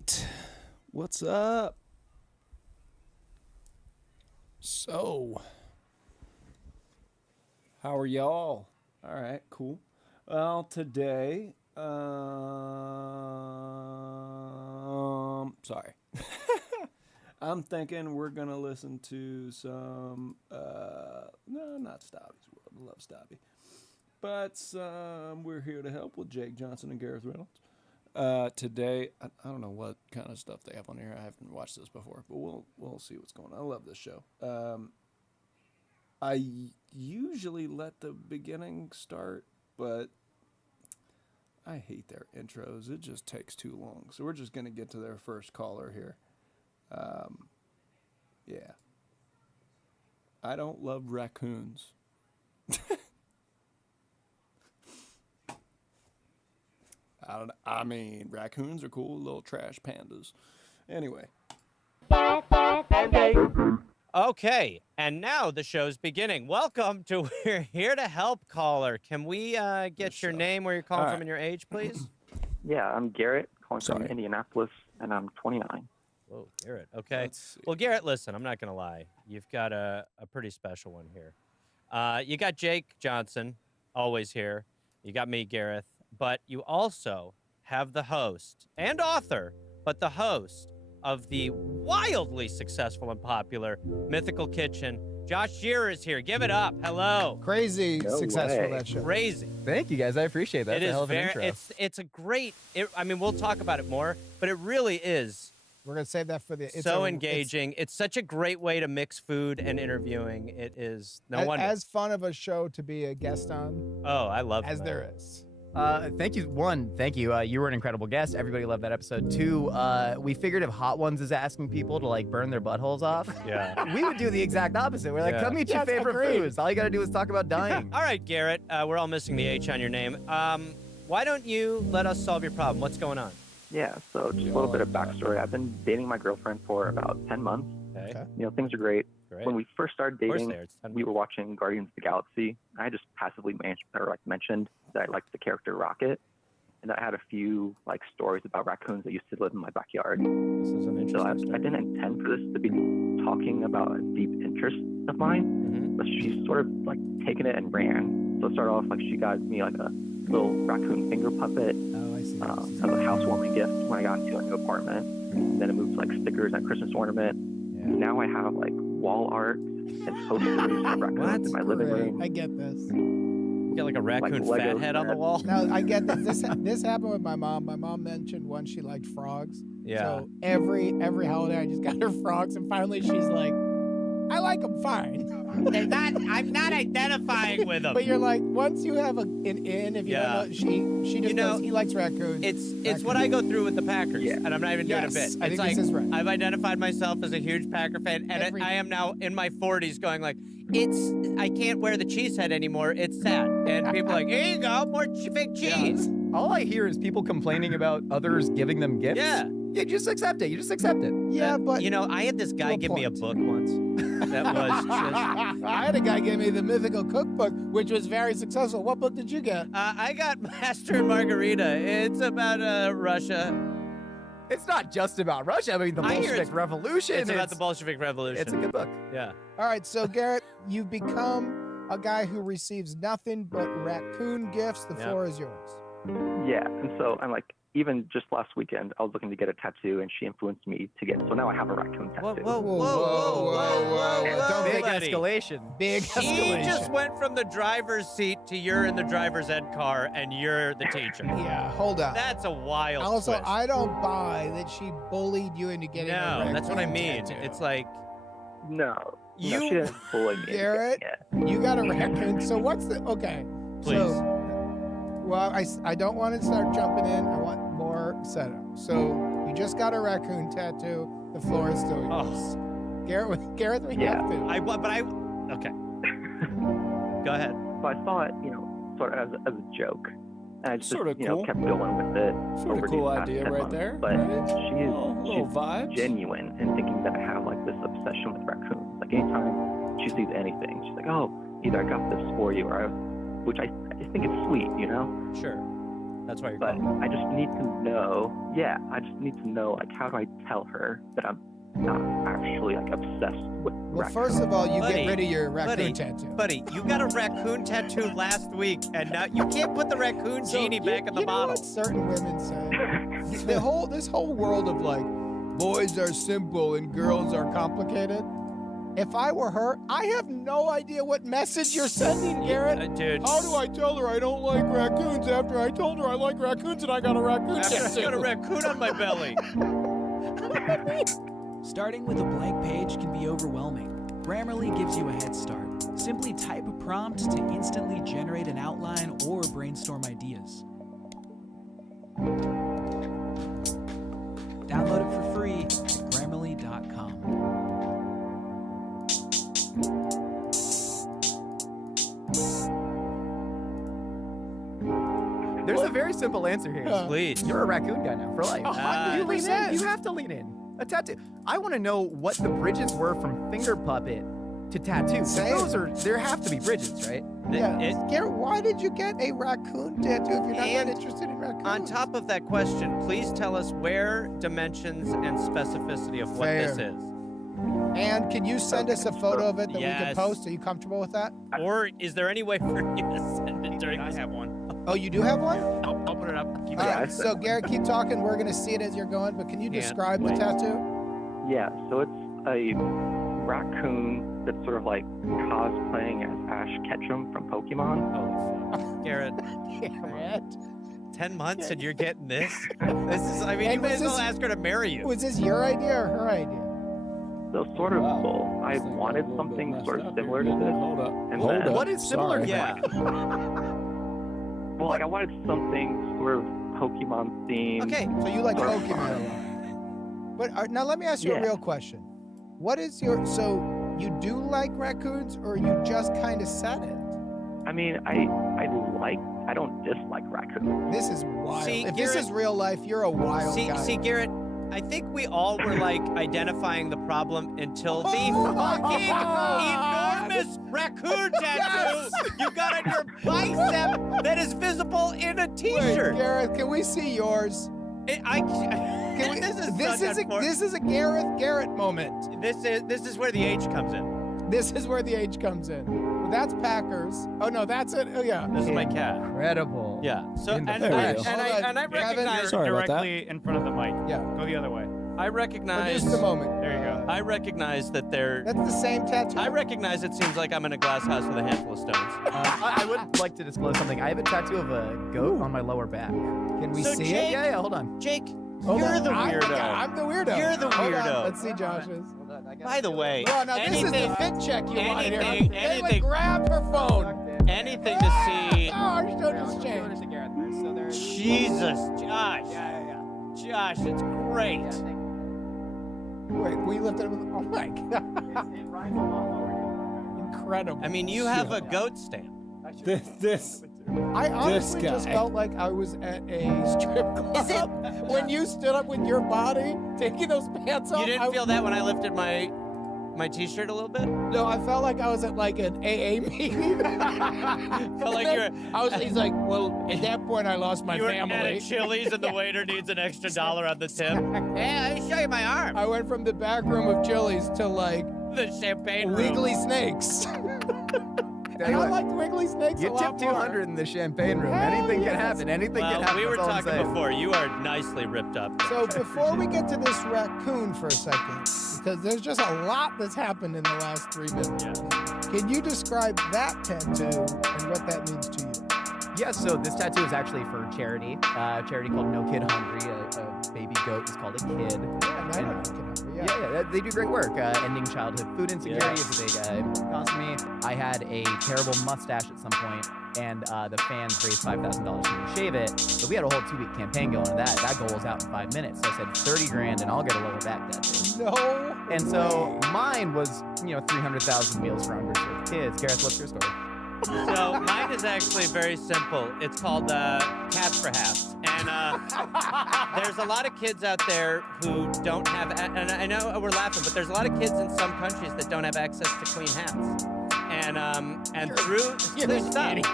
right. What's up? So, how are y'all? All right, cool. Well, today, sorry. I'm thinking we're gonna listen to some, no, not Stabby's World. I love Stabby. But we're here to help with Jake Johnson and Gareth Reynolds. Today, I don't know what kind of stuff they have on here. I haven't watched this before, but we'll see what's going on. I love this show. I usually let the beginning start, but I hate their intros. It just takes too long. So we're just gonna get to their first caller here. Yeah. I don't love raccoons. I mean, raccoons are cool, little trash pandas. Anyway. Okay, and now the show's beginning. Welcome to We're Here to Help caller. Can we get your name, where you're calling from, and your age, please? Yeah, I'm Garrett, calling from Indianapolis, and I'm 29. Whoa, Garrett. Okay. Well, Garrett, listen, I'm not going to lie. You've got a pretty special one here. You got Jake Johnson, always here. You got me, Gareth. But you also have the host and author, but the host of the wildly successful and popular Mythical Kitchen. Josh Shearer is here. Give it up. Hello. Crazy successful, that show. Crazy. Thank you, guys. I appreciate that. It is a hell of an very. intro. It's a great. I mean, we'll talk about it more, but it really is. We're gonna save that for the. So engaging. It's such a great way to mix food and interviewing. It is no wonder. As fun of a show to be a guest on. Oh, I love as that. there is. Thank you. One, thank you. You were an incredible guest. Everybody loved that episode. Two, we figured if Hot Ones is asking people to like burn their buttholes off, yeah, we would do the exact opposite. We're like, come eat your favorite foods. All you gotta do is talk about dying. All right, Garrett. We're all missing the H on your name. Why don't you let us solve your problem? What's going on? Yeah, so just a little bit of backstory. I've been dating my girlfriend for about 10 months. Okay. You know, things are great. When we first started dating, we were months. watching Guardians of the Galaxy. I just passively mentioned that I liked the character Rocket, and I had a few like stories about raccoons that used to live in my backyard. This is an interesting So I didn't intend for this to be talking about a deep interest of mine, but she sort of like taken it and ran. So it started off like she got me like a little raccoon finger puppet as a housewarming gift when I got into a new apartment. And then it moved to like stickers and a Christmas ornament. Yeah. Now I have like wall art and posters of raccoons in my living room. I get this. You got like a raccoon like fat head on the wall. No, I get this. This happened with my mom. My mom mentioned once she liked frogs. Yeah. So every holiday I just got her frogs, and finally she's like, I like them fine. They're not. I'm not identifying with them. But you're like, once you have an in, if you don't know, she just goes, he likes raccoons. It's what I go through with the Packers, and I'm not even doing a bit. I It's think like this is right. I've identified myself as a huge Packer fan, and I am now in my 40s going like, I can't wear the cheese head anymore. It's sad, and people are like, here you go, more fake cheese. Yeah. All I hear is people complaining about others giving them gifts. Yeah. You just accept it. You just accept it. Yeah, but you know, I had this guy give me a book once. That was just. I had a guy give me the Mythical Cookbook, which was very successful. What book did you get? I got Master and Margarita. It's about Russia. It's not just about Russia. I mean, the Bolshevik Revolution. It's about the Bolshevik Revolution. It's a good book. Yeah. All right, so Garrett, you've become a guy who receives nothing but raccoon gifts. The floor is yours. Yeah, and so I'm like, even just last weekend, I was looking to get a tattoo, and she influenced me to get. So now I have a raccoon tattoo. Whoa. Big escalation. Big escalation. He just went from the driver's seat to you're in the driver's ed car, and you're the teacher. Yeah, hold on. That's a wild Also, twist. I don't buy that she bullied you into getting a raccoon that's what I mean. tattoo. It's like No, she didn't bully me. Garrett, you got a raccoon. So what's the okay? Please. So, well, I don't want to start jumping in. I want more setup. So you just got a raccoon tattoo. The floor is still yours. Garrett, we have to. Okay. Go ahead. So I saw it, sort of as a joke. And I just, Sort of cool. kept going with it. Sort over of cool these past idea 10 right months. there. But right? she's vibes. genuine in thinking that I have like this obsession with raccoons. Like anytime she sees anything, she's like, "Oh, either I got this for you," or which I think it's sweet, Sure. That's why you're But calling. I just need to know. Yeah, I just need to know, like, how do I tell her that I'm not actually like obsessed with Well, raccoons? first of all, you Buddy, get rid of your raccoon buddy, tattoo. Buddy, you got a raccoon tattoo last week, and now you can't put the raccoon genie back in the you know bottle. what certain women say? This whole world of like, boys are simple and girls are complicated. If I were her, I have no idea what message you're sending, Garrett. Dude. How do I tell her I don't like raccoons after I told her I like raccoons and I got a raccoon After I tattoo? got a raccoon on my belly. Starting with a blank page can be overwhelming. Grammarly gives you a head start. Simply type a prompt to instantly generate an outline or brainstorm ideas. Download it for free at Grammarly.com. There's a very simple answer here. Please. You're a raccoon guy now for life. You lean in. 100%. You have to lean in. A tattoo. I want to know what the bridges were from finger puppet to tattoo. Same. There have to be bridges, right? Yeah. Garrett, why did you get a raccoon tattoo if you're not that And interested in raccoons? On top of that question, please tell us where dimensions and specificity of what this Fair. is. And can you send us a photo of it that we can Yes. post? Are you comfortable with that? Or is there any way for you to send it during this? I have one. Oh, you do have one? I'll put it up. Keep All it right, up. so Garrett, keep talking. We're going to see it as you're going, but can you Can't describe the wait. tattoo? Yeah, so it's a raccoon that's sort of like cosplaying as Ash Ketchum from Pokemon. Holy fuck. Garrett, Garrett. 10 months and you're getting this? This is, I mean, And you may was as well this- ask her to marry you. Was this your idea or her idea? So sort of Wow. both. I This thing got wanted a little bit something messed sort of up similar here. to this. Hold up. And Hold then- up. What is similar Sorry. to Yeah. Well, like I wanted something sort of Pokemon themed. Okay. So you like Or Pokemon a fun. lot. But now let me ask you a Yeah. real question. What is your, so you do like raccoons or you just kind of said it? I mean, I don't dislike raccoons. This is wild. See, if this Garrett- is real life, you're a wild guy. See, Garrett, I think we all were like identifying the problem until the Oh, fucking God. enormous raccoon tattoo you got on your bicep that is visible in a Wait, t-shirt. Gareth, can we see yours? Can we, This is this is a Garrett moment. This is where the age comes in. This is where the age comes in. Well, that's Packers. Oh no, that's it. Oh yeah. This is my cat. Incredible. Yeah. So In the and, There we I, go. and, Hold I, on. and I Kevin, recognize Sorry about that. Directly in front of the mic. Yeah. Go the other way. I recognize Produce the moment. There you go. I recognize that they're That's the same tattoo. I recognize it seems like I'm in a glass house with a handful of stones. I would like to disclose something. I have a tattoo of a goat on my lower back. Can we So see Jake- it? Yeah, hold on. Jake, Hold you're on. the I'm weirdo. I'm the weirdo. You're the Hold on, weirdo. Let's see Josh's. By the way, Well, now this is the anything, fit check you want here. anything- Caitlin, anything- grab her phone. anything to see. Oh, our show just changed. Jesus, Josh. Josh, it's great. Wait, we lifted it with. Oh my god. Incredible. I mean, you have a goat stamp. This. I honestly just guy. felt like I was at a strip club when you stood up with your body, taking those pants off. You didn't feel that when I lifted my t-shirt a little bit? No, I felt like I was at like an AA meeting. Felt like you're He's like, well, at that point I lost my you were at family. a Chili's and the waiter needs an extra $1 on the tip. Hey, let me show you my arm. I went from the back room of Chili's to like The champagne room. Wiggly Snakes. And I like Wiggly Snakes a You lot tip 200 in the champagne room. Hell Anything can yes. happen. Anything can Well, happen. we were That's all I'm talking saying. before. You are nicely ripped up. So before we get to this raccoon for a second, because there's just a lot that's happened in the last 3 minutes. Yeah. Can you describe that tattoo and what that means to you? Yeah, so this tattoo is actually for charity. A charity called No Kid Hungry. A baby goat is called a kid. Yeah, I know you can have it, Yeah, they do great work. Ending childhood food insecurity is a big cause for me. I had a terrible mustache at some point, and the fans raised $5,000 for me to shave it. So we had a whole 2-week campaign going to that. That goal was out in 5 minutes. So I said 30 grand, and I'll get a lower back tattoo. No. And so way. mine was, 300,000 meals for underserved kids. Gareth, what's your story? So mine is actually very simple. It's called Cats for Hats. And there's a lot of kids out there who don't have, and I know we're laughing, but there's a lot of kids in some countries that don't have access to clean hats. And through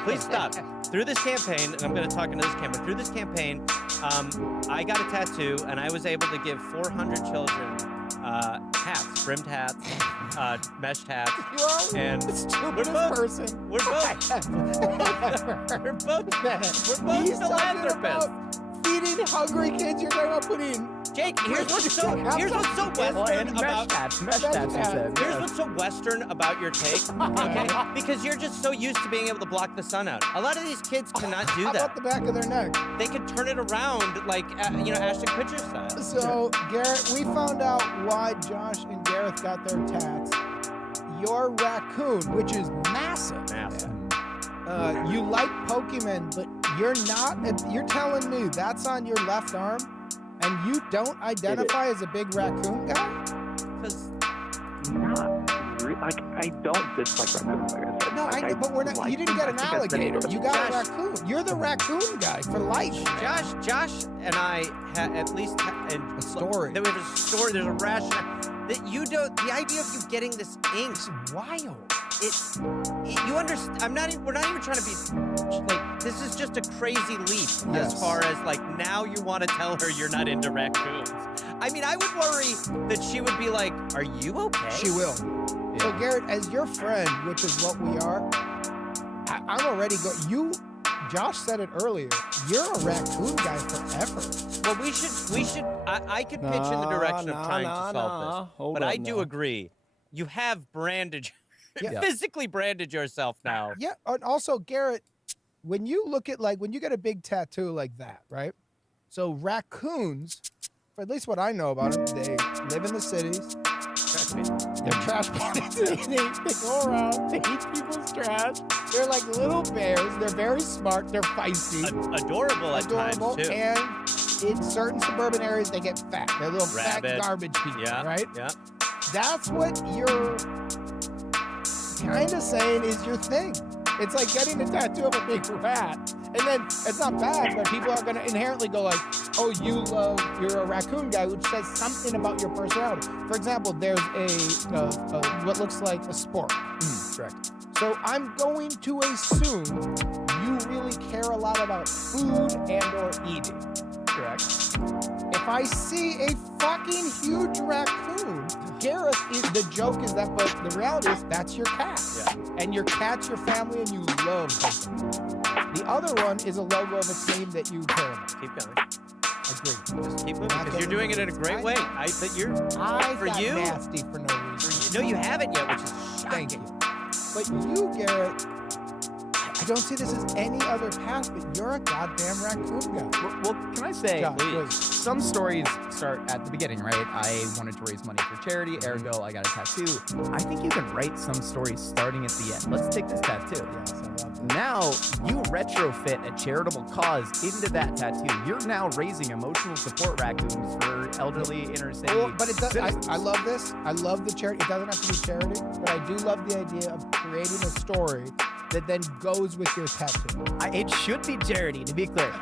please stop. Through this campaign, and I'm going to talk into this camera. Through this campaign, I got a tattoo, and I was able to give 400 children hats, brimmed hats, meshed hats. You are and the stupidest person. We're both. we're both He's talking philanthropists. about feeding hungry kids. You're talking about putting. Jake, here's what's so Western about. Mesh tats, he said. Here's what's so Western about your take, okay? Because you're just so used to being able to block the sun out. A lot of these kids cannot do How that. about the back of their neck? They could turn it around like, Ashton Kutcher style. So, Garrett, we found out why Josh and Gareth got their tats. Your raccoon, which is massive. You like Pokemon, but you're telling me that's on your left arm, and you don't identify as a big raccoon guy? Because Like, I don't dislike raccoons, like I said. No, like, but we're not. like You didn't get an I think I've been alligator. able to- You got Josh. a raccoon. You're the raccoon guy for life. Josh and I at least A story. There was a story. There's a rationale that you don't. The idea of you getting this ink, It's wild. you understand. We're not even trying to be like. This is just a crazy leap as Yes. far as like now you want to tell her you're not into raccoons. I mean, I would worry that she would be like, "Are you okay?" She will. So, Garrett, as your friend, which is what we are, I'm already going. Josh said it earlier. You're a raccoon guy forever. Well, we should. I could pitch in the direction of trying to solve this, but I do agree. You have branded, Yeah. physically branded yourself now. Yeah, and also, Garrett, when you look at when you get a big tattoo like that, right? So raccoons, for at least what I know about them, they live in the cities. They're trash bunnies. they go around, they eat people's trash. They're like little bears. They're very smart. They're feisty. Adorable at times, too. And in certain suburban areas, they get fat. They're little fat Rabid. garbage people, Yeah, right? yeah. That's what you're kind of saying is your thing. It's like getting a tattoo of a big rat. And then it's not bad, but people are going to inherently go like, oh, you're a raccoon guy, which says something about your personality. For example, there's what looks like a sport. Correct. So I'm going to assume you really care a lot about food and or eating. Correct. If I see a fucking huge raccoon, Gareth, the joke is that, but the reality is that's your cat. Yeah. And your cat's your family and you love them. The other one is a logo of a team that you care about. Keep going. Agree. Just keep moving Not because you're doing it in a great way. I For got you? nasty for no reason. No, you haven't yet, which is shocking. Thank you. But you, Garrett, I don't see this as any other path, but you're a goddamn raccoon guy. Well, can I say, Josh, please. some stories start at the beginning, right? I wanted to raise money for charity, ergo I got a tattoo. I think you can write some stories starting at the end. Let's take this tattoo. Yes, I love that. Now you retrofit a charitable cause into that tattoo. You're now raising emotional support raccoons for elderly inner city Well, but it does. citizens. I love this. I love the charity. It doesn't have to be charity, but I do love the idea of creating a story that then goes with your tattoo. It should be charity, to be clear,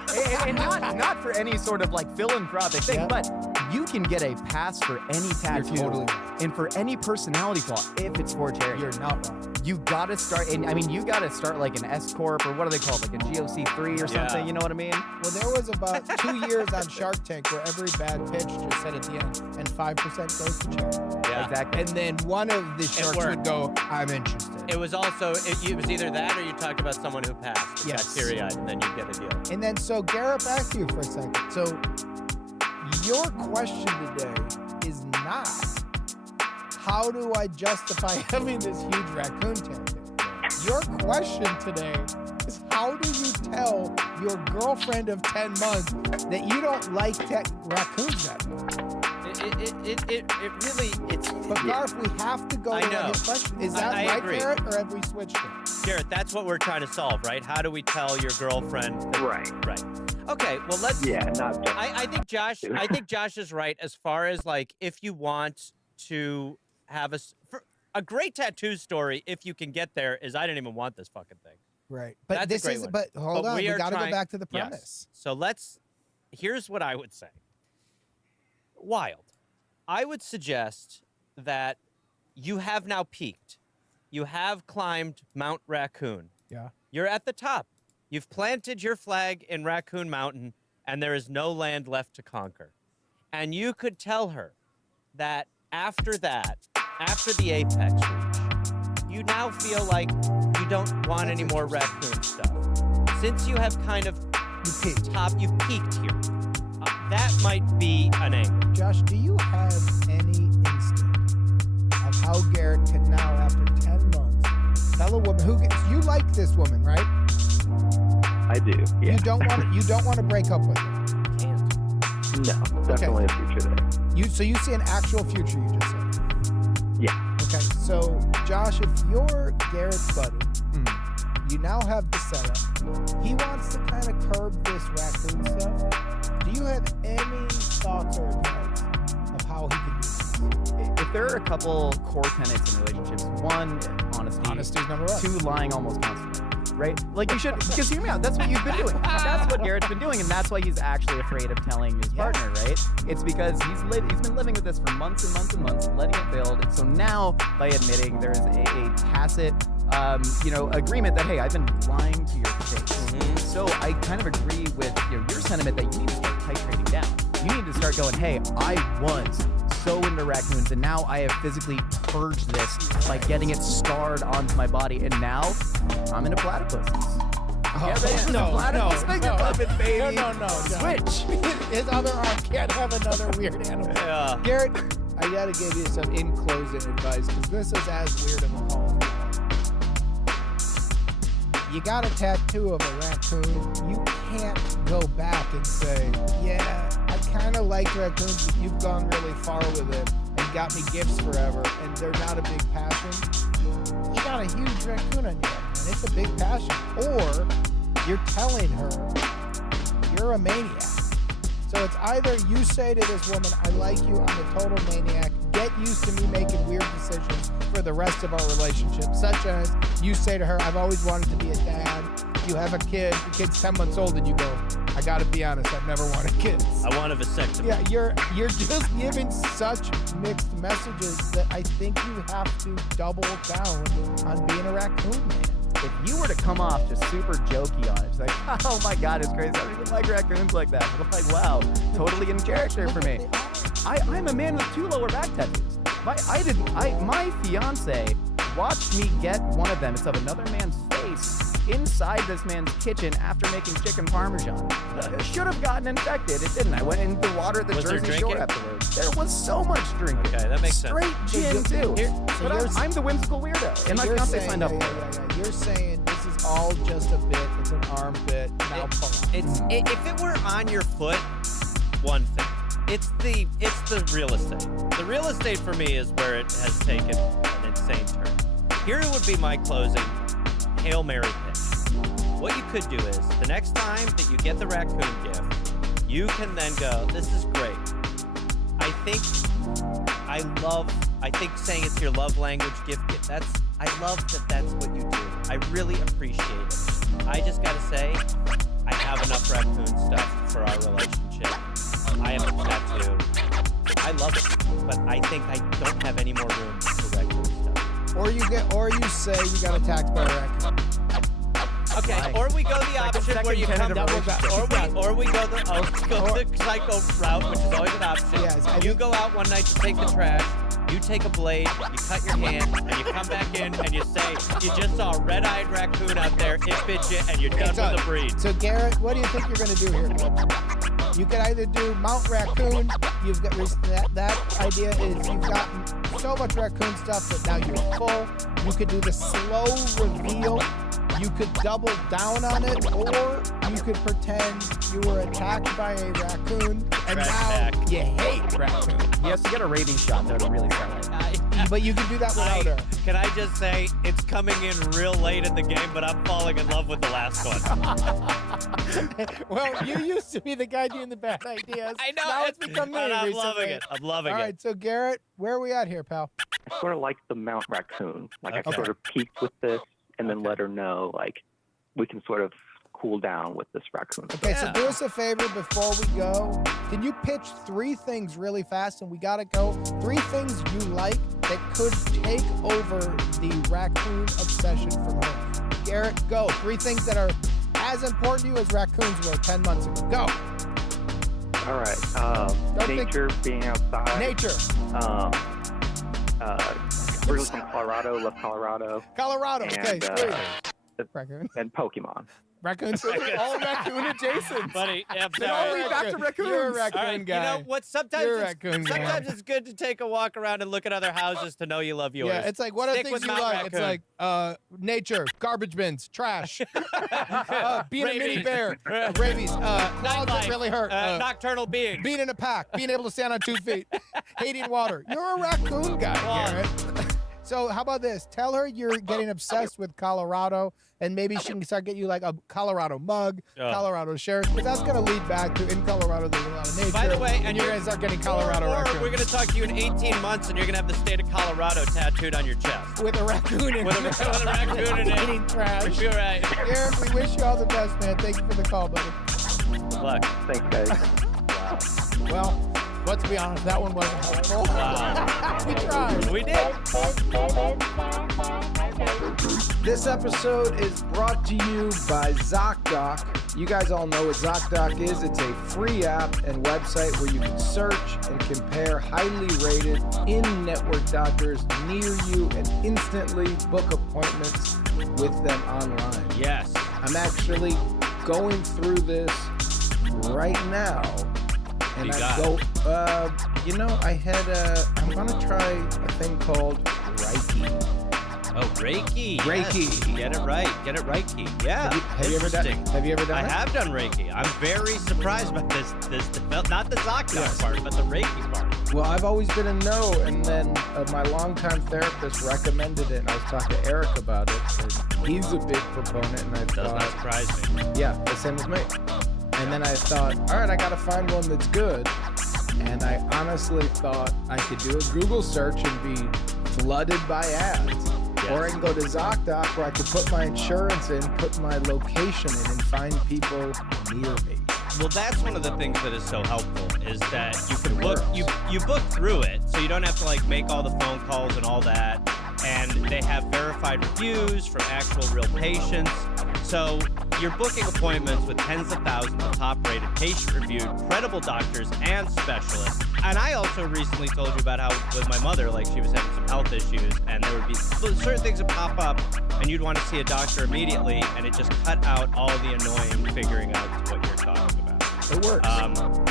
and not for any sort of like philanthropic thing, Yeah. but you can get a pass for any tattoo totally right. and for any personality flaw if it's for charity. You're not wrong. You gotta start, and I mean, you gotta start like an S corp or what are they called, like a GOC3 or something. Yeah. You know what I mean? Well, there was about 2 years on Shark Tank where every bad pitch just said at the end, and 5% goes to charity. Yeah. Exactly. And then one of the sharks would worked. go, I'm interested. It was also, it was either that or you talked about someone who passed. Yes. Got teary-eyed, and then you get a deal. And then, so Garrett, back to you for a second. So your question today is not, how do I justify having this huge raccoon tattoo? Your question today is, how do you tell your girlfriend of 10 months that you don't like raccoons that much? It really, it's... But Garth, we have to go I to know. his question. Is that I right, agree. Garrett, or have we switched it? Garrett, that's what we're trying to solve, right? How do we tell your girlfriend that... Right. Okay, well, let's... Yeah, not just. I think Josh is right as far as, like, if you want to have a great tattoo story, if you can get there, is I didn't even want this fucking thing. Right. But That's a this great is, one. but hold But on, we are got to go trying- back to the Yes. premise. So here's what I would say. Wild. I would suggest that you have now peaked. you have climbed Mount Raccoon. Yeah. You're at the top. You've planted your flag in Raccoon Mountain, and there is no land left to conquer. And you could tell her that after that, after the apex reach, you now feel like you don't want any more raccoon stuff. Since you have kind of you've peaked here. That might be an angle. Josh, do you have any instinct of how Garrett can now, after 10 months, tell a woman you like this woman, right? I do. Yeah. You don't want to break up with her. Can't. No, definitely a future there. So you see an actual future, you just said. Yeah. Okay, so Josh, if you're Garrett's buddy, you now have the setup. He wants to kind of curb this raccoon stuff. Do you have any thoughts or advice of how he could do this? If there are a couple core tenets in relationships, one, honesty. Honesty is number one. Two, lying almost constantly. Right? Like you should, because hear me out. That's what you've been doing. That's what Garrett's been doing, and that's why he's actually afraid of telling his partner, right? It's because he's been living with this for months and months and months, letting it build. So now, by admitting there's a tacit, agreement that, hey, I've been lying to your face. So I kind of agree with your sentiment that you need to start titrating down. You need to start going, hey, I was so into raccoons, and now I have physically purged this by getting it scarred onto my body, and now I'm into platypuses. Platypus finger puppet, baby. No. Switch. His other arm can't have another weird animal. Yeah. Garrett, I gotta give you some in closing advice, because this is as weird of a call as we want. You got a tattoo of a raccoon. You can't go back and say, yeah, I kind of like raccoons, but you've gone really far with it and got me gifts forever, and they're not a big passion. You got a huge raccoon on you, and it's a big passion. Or you're telling her you're a maniac. So it's either you say to this woman, I like you, I'm a total maniac, get used to me making weird decisions for the rest of our relationship, such as you say to her, I've always wanted to be a dad, you have a kid, your kid's 10 months old, and you go, I gotta be honest, I've never wanted kids. I want a vasectomy. Yeah, you're just giving such mixed messages that I think you have to double down on being a raccoon man. If you were to come off just super jokey on it, it's like, oh my God, it's crazy. I don't even like raccoons like that. But I'm like, wow, totally in character for me. I'm a man with 2 lower back tattoos. My fiance watched me get one of them. It's of another man's face inside this man's kitchen after making chicken parmesan. It should have gotten infected. It didn't. I went in the water at the Was there Jersey Shore drinking? afterwards. There was so much drinking. Okay, that makes sense. Straight gin too. So But I'm the whimsical weirdo. And my You're fiance saying- signed up yeah, for it. yeah. You're saying this is all just a bit, it's an arm bit, now pull up. If it were on your foot, one thing. It's the real estate. The real estate for me is where it has taken an insane turn. Here would be my closing Hail Mary pitch. What you could do is the next time that you get the raccoon gift, you can then go, this is great. I think saying it's your love language gift, I love that that's what you do. I really appreciate it. I just gotta say, I have enough raccoon stuff for our relationship. I have a tattoo. I love it, but I think I don't have any more room for raccoon stuff. Or you say you got attacked by a raccoon. Okay, Right. or we go the option where you come tentative or we go the psycho route, which is always an option. Yes, I you think- go out one night to take the trash, you take a blade, you cut your hand, and you come back in and you say, you just saw a red-eyed raccoon out there, it bit you, and you're done with the breed. So Garrett, what do you think you're going to do here? You could either do Mount Raccoon. You've got that idea is you've gotten so much raccoon stuff that now you're full. You could do the slow reveal. You could double down on it, or you could pretend you were attacked by a raccoon and Red now back. you hate raccoon. He has to get a rabies shot though to really sell it. But you can do that without her. Can I just say, it's coming in real late in the game, but I'm falling in love with the last one. Well, you used to be the guy doing the bad ideas. I know. Now it's become me And I'm recently. loving it. I'm loving All it. right, so Garrett, where are we at here, pal? I sort of like the Mount Raccoon. Like Okay. I sort of peaked with this, and then let her know like we can sort of cool down with this raccoon. Okay, so Yeah. do us a favor before we go. Can you pitch 3 things really fast, and we gotta go? 3 things you like that could take over the raccoon obsession from her? Garrett, go. 3 things that are as important to you as raccoons were 10 months ago. Go. All right. Nature, being outside. Nature. Originally from Colorado, love Colorado. Colorado. Okay. And, 3. Raccoon. And Pokemon. Raccoons. All raccoon adjacent. Buddy, I'm Then all the way back to raccoons. You're a raccoon All right, guy. you know what? Sometimes You're a it's, raccoon guy. sometimes it's good to take a walk around and look at other houses to know you love yours. Yeah, it's like, what are Stick things with you Mount like? It's Raccoon. like being garbage bins, trash, being a mini Rabies. bear, rabies, claws that Nightlife, really hurt, nocturnal beings. being in a pack, being able to stand on 2 feet, hating water. You're a raccoon guy, Garrett. So how about this? Tell her you're getting obsessed with Colorado, and maybe she can start getting you like a Colorado mug, Colorado shirt. But that's gonna lead back to in Colorado there's a lot of nature. By the way, and you're gonna start getting Colorado or raccoons. we're going to talk to you in 18 months, and you're going to have the state of Colorado tattooed on your chest. with a raccoon in With a raccoon in it. eating trash. You're right. Garrett, we wish you all the best, man. Thank you for the call, buddy. Good luck. Thanks, guys. Well, let's be honest, that one wasn't helpful. Wow. We tried. We did. This episode is brought to you by ZocDoc. You guys all know what ZocDoc is. It's a free app and website where you can search and compare highly rated in-network doctors near you and instantly book appointments with them online. Yes. I'm actually going through this right now. And You I got go, I'm gonna try a thing called Reiki. Oh, Reiki. Reiki. Yes. Get it right. Get it right, Key. Yeah. Have you ever done? Interesting. Have you ever done I it? have done Reiki. I'm very surprised by this not the ZocDoc part, but the Reiki part. Well, I've always been a no, and then my longtime therapist recommended it, and I was talking to Eric about it, and he's a big proponent, and I Does not thought, surprise me. yeah, the same as me. And then I thought, all right, I gotta find one that's good, and I honestly thought I could do a Google search and be flooded by ads. Yes. Or I can go to ZocDoc where I could put my insurance in, put my location in, and find people near me. Well, that's one of the things that is so helpful is that you can book works. you book through it, so you don't have to like make all the phone calls and all that. And they have verified reviews from actual real patients. So you're booking appointments with tens of thousands of top-rated, patient-reviewed, credible doctors and specialists. And I also recently told you about how with my mother, like she was having some health issues, and there would be certain things that pop up, and you'd want to see a doctor immediately, and it just cut out all the annoying figuring out what you're talking about. It works.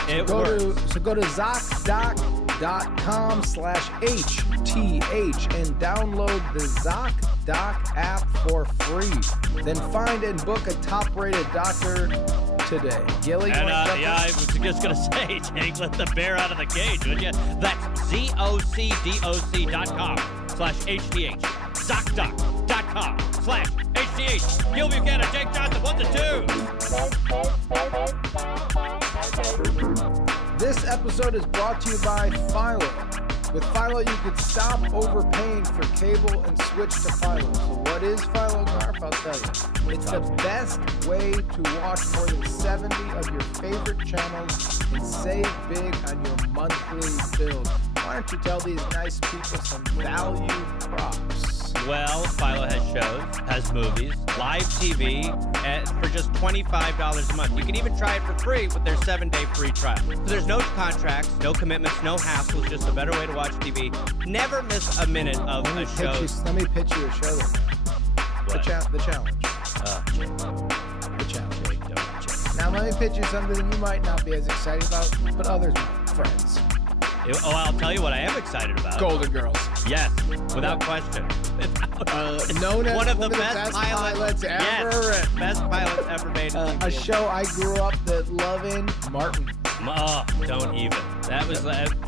It go works. to ZocDoc.com/HTH and download the ZocDoc app for free. Then find and book a top-rated doctor today. Gilly, you And wanna jump in? yeah, I was just gonna say, Jake, let the bear out of the cage, would you? That's ZocDoc.com/HTH. ZocDoc.com/HTH. Gil Buchanan, Jake Johnson, 1 to 2. This episode is brought to you by Philo. With Philo, you can stop overpaying for cable and switch to Philo. So what is Philo, Garf? I'll tell you. It's the best way to watch more than 70 of your favorite channels and save big on your monthly bills. Why don't you tell these nice people some value props? Well, Philo has shows, has movies, live TV, for just $25 a month. You can even try it for free with their 7-day free trial. So there's no contracts, no commitments, no hassles, just a better way to watch TV. Never miss a minute of a show. Let me pitch you a show then. The challenge. Jake, The challenge. Jake, don't Jake. Now let me pitch you something you might not be as excited about, but others might. Friends. Oh, I'll tell you what I am excited about. Golden Girls. Yes, without question. Known as one of the best pilots ever Yes, written. best pilots ever made. A show I grew up loving. Martin. Oh, don't even. That was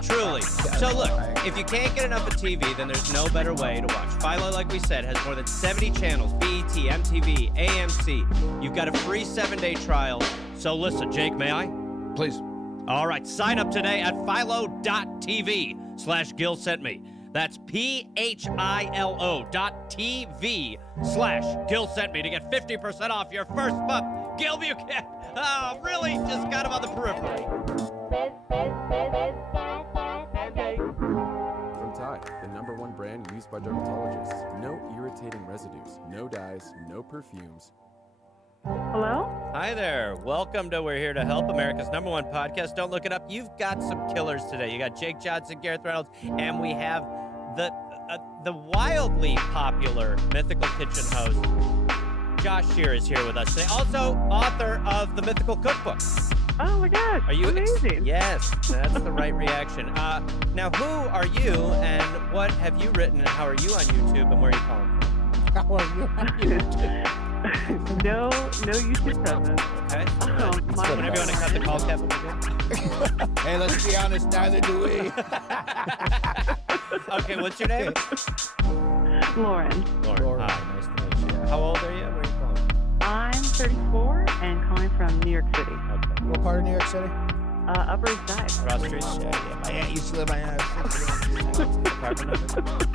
truly. So look, if you can't get enough of TV, then there's no better way to watch. Philo, like we said, has more than 70 channels, BET, MTV, AMC. You've got a free 7-day trial. So listen, Jake, may I? Please. All right, sign up today at philo.tv/Gil sent me. That's philo.tv/Gil sent me to get 50% off your first month. Gil Buchanan. Oh, really? Just got him on the periphery. From Tide, the #1 brand. no dyes, no perfumes. Hello? Hi there. Welcome to We're Here to Help, America's #1 podcast. Don't look it up. You've got some killers today. You got Jake Johnson, Gareth Reynolds, and we have the wildly popular Mythical Kitchen host, Josh Shear, is here with us today. Also, author of the Mythical Cookbook. Oh my gosh, Are you amazing. Yes, that's the right reaction. Now, who are you, and what have you written, and how are you on YouTube, and where are you calling from? How are you on YouTube? no YouTube presence. Okay. My Whenever you want to cut the call, Kevin, Hey, let's be honest, neither do we. okay, what's your name? Lauren. Lauren. Hi, nice to meet you. How old are you? Where are you calling from? I'm 34 and calling from New York City. Okay. What part of New York City? Upper East Side. Cross Street? Yeah, my aunt used to live in my house. Apartment number?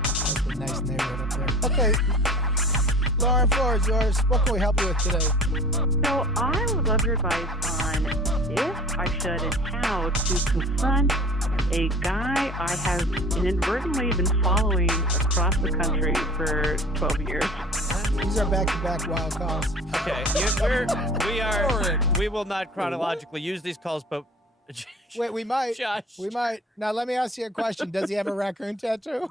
That's a nice neighborhood up there. Okay. Lauren, floor is yours. What can we help you with today? So I would love your advice on if I should and how to confront a guy I have inadvertently been following across the country for 12 years. These are back-to-back wild calls. Okay, we will not chronologically use these calls, but Wait, we might. Josh. We might. Now, let me ask you a question. Does he have a raccoon tattoo?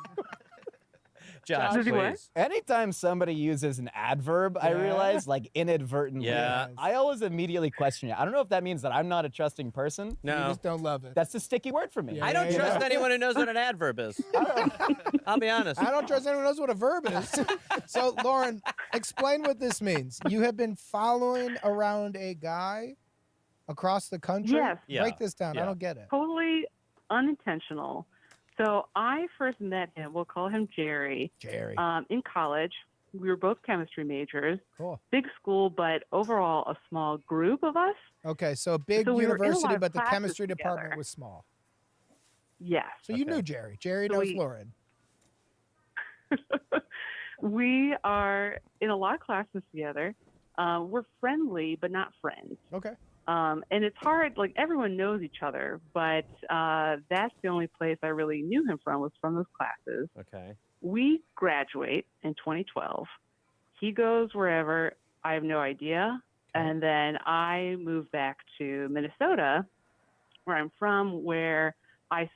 Josh, Does he what? please. Anytime somebody uses an adverb, I Yeah. realize, like inadvertently, Yeah. I always immediately question it. I don't know if that means that I'm not a trusting person. You No, just don't love it. That's a sticky word for me. Yeah. I don't trust anyone who knows what an adverb is. I'll be honest. I don't trust anyone who knows what a verb is. So, Lauren, explain what this means. You have been following around a guy across the country? Yes. Yeah. Break this down. Yeah. I don't get it. Totally unintentional. So I first met him, we'll call him Jerry, Jerry. in college. We were both chemistry majors. Cool. Big school, but overall a small group of us. Okay, so a big So we were in a lot university, of but the classes chemistry department together. was small. Yes. So you Okay. knew Jerry. Jerry So knows we- Lauren. We are in a lot of classes together. We're friendly, but not friends. Okay. And it's hard, like everyone knows each other, but that's the only place I really knew him from was from those classes. Okay. We graduate in 2012. He goes wherever, I have no idea. And then I move back to Minnesota, where I'm from, where I'm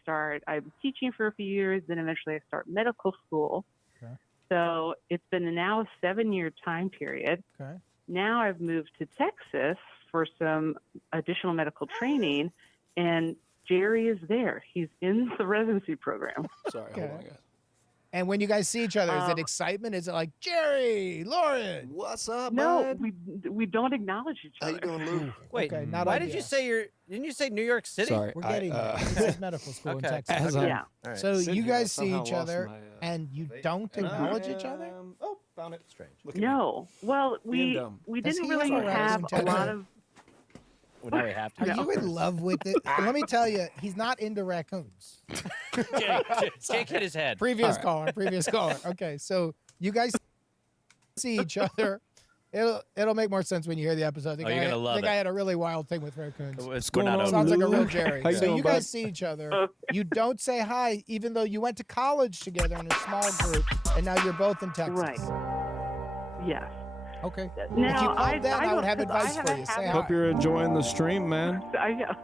teaching for a few years, then eventually I start medical school. Okay. So it's been now a 7-year time period. Okay. Now I've moved to Texas for some additional medical training, and Jerry is there. He's in the residency program. Sorry, Okay. hold on, guys. And when you guys see each other, is it excitement? Is it like, Jerry, Lauren? What's up, No, bud? we don't acknowledge each How other. you doing, Lou? Wait, Okay, not why idea. did you say didn't you say New York City? Sorry, We're getting there. This is medical school in Okay. Texas. As I'm Yeah. All right. So sitting you here, I guys see somehow each lost other, my, and you vape. don't And I acknowledge each other? Oh, found it. Strange. Look at me. No. Well, Being we dumb. Does didn't he really have a have rising a lot tattoo? of. Well, now we have to. Are you in love with it? Let me tell you, he's not into raccoons. Jake hit his head. Previous caller. Okay, so you guys see each other. It'll make more sense when you hear the episode. I think, Oh, you're gonna love I think it. I had a really wild thing with raccoons. We're going not on? over. Sounds like a Lou? real Jerry. How you So doing, you guys bud? see each other. Okay. You don't say hi, even though you went to college together in a small group, and now you're both in Texas. Right. Yes. Okay. Now, if you called then, I would have don't- 'cause advice for you. Say hi. Hope you're enjoying the stream, man. I know.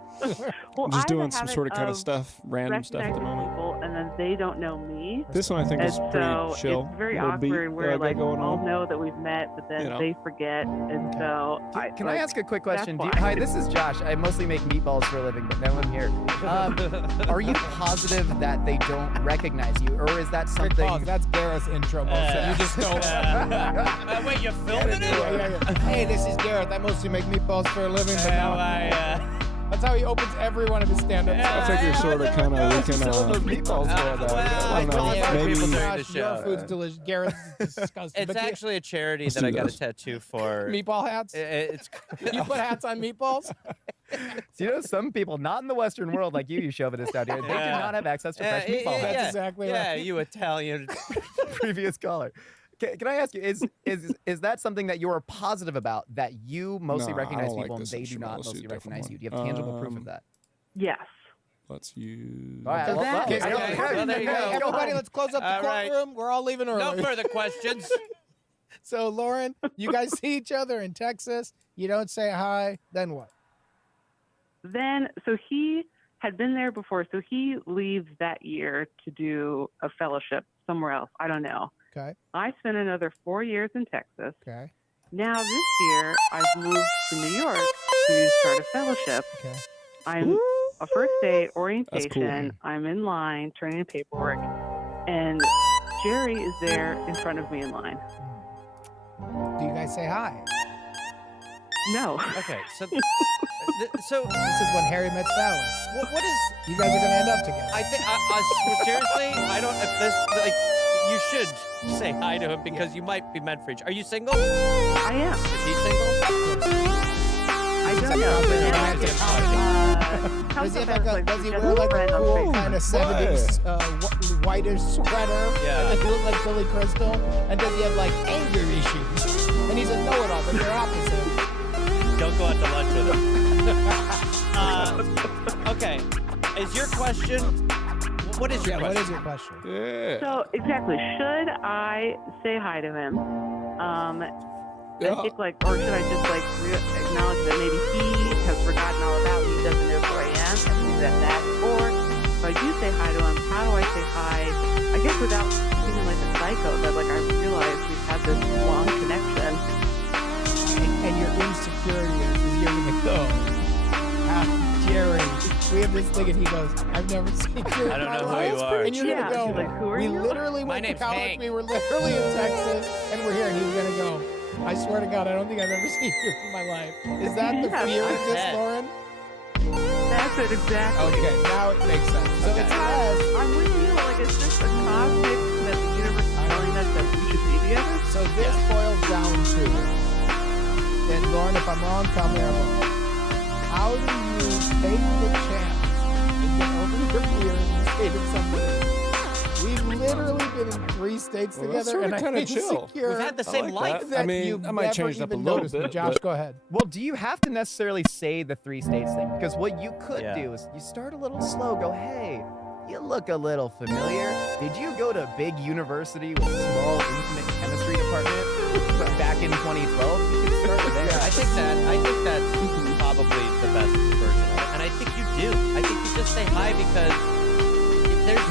Well, I'm just I doing have some a sort of kind of habit stuff, random stuff at the recognizing moment. people, and then they don't know me. This one I think And is pretty so chill. it's very Little beat awkward that where I got like going I'll on. know that we've met, but then You know. they forget, and so Can I ask a quick question? that's Hi, why. this is Josh. I mostly make meatballs for a living, but now I'm here. Are you positive that they don't recognize you, or is that Quick something? pause. That's Gareth's intro. Mostly. You just stole it. Wait, you filmed it? Yeah. Hey, this is Gareth. I mostly make meatballs for a living, but now that's how he opens every one of his stand-ups. I think you're sort of kind of looking. Selling those meatballs for though. well, I don't know, yeah, maybe- people during the Gosh, your show. food's delicious. Gareth is disgusting. It's But do you- actually a charity Let's that I do got a this. tattoo for. meatball hats. It's You put hats on meatballs? So, you know, some people, not in the Western world like you chauvinist out here, they do Yeah. not have access to fresh Yeah, meatball. yeah, That's exactly yeah, right. you Italian. Previous caller. Can I ask you, is that something that you're positive about, that you mostly No, I recognize don't like people and this they do instrument. not Let's do mostly a different recognize one. you? Do you have tangible proof of that? Yes. Let's use. All right, So that- let's I go. don't- well, there you go. Everybody, let's close up the All right. courtroom. We're all leaving early. No further questions. So, Lauren, you guys see each other in Texas. You don't say hi. Then what? Then, so he had been there before. So he leaves that year to do a fellowship somewhere else. I don't know. Okay. I spent another 4 years in Texas. Okay. Now this year, I've moved to New York to start a fellowship. Okay. I'm a first day That's orientation. cool. I'm in line turning in paperwork, and Jerry is there in front of me in line. Do you guys say hi? No. Okay, so This is when Harry met Sally. what is? You guys are gonna end up together. I think seriously, I don't. If this like, you should say hi to him because you might be meant for each. Are you single? I am. Is he single? I don't Second know. option, But now romantic it's, Does he have like like a, does he just wear like a friend on cool Facebook. kind of 70s whitish sweater? Yeah. And does he look like Billy Crystal? And does he have like anger issues? And he's a know-it-all, but they're opposite. Don't go out to lunch with him. Okay, is your question? What is your Yeah, what question? is your question? Yeah. So exactly, should I say hi to him? I think like, or should I just like acknowledge that maybe he has forgotten all about me, he doesn't know who I am, and leave it at that? Or if I do say hi to him, how do I say hi? I guess without feeling like a psycho, that like I realize we've had this long connection. And your insecurity is you're gonna go. Jerry, we have this thing, and he goes, "I've never seen you." I don't in know my who you life." are. And you're Yeah, gonna she's go. like, who are we you? literally My went to name's college. Hank. We were literally in Texas, and we're here. And he was gonna go. I swear to God, I don't think I've ever seen you in my life. Is that the Yeah, fear I'm of this, dead. Lauren? That's it, exactly. Okay, now it makes sense. So Okay. it's less. I'm with you. Like, it's just a cosmic that the universe is telling us that we should be together. So this boils down to, and Lauren, if I'm wrong, tell me I'm wrong. How do you take the chance and get over your fear and stay with somebody? We've literally been in 3 states Well, that's together, and sorta I'm kinda chill. insecure. We've had the I same like life. that. that I mean, you've I might never change it up a even little noticed me. bit, Josh, but- go ahead. Well, do you have to necessarily say the 3 states thing? Because what you could Yeah. do is you start a little slow, go, hey, you look a little familiar. Did you go to big university with small, intimate chemistry department back in 2012? You could start there. I think that's probably the best version of it. And I think you do. I think you just say hi because if there's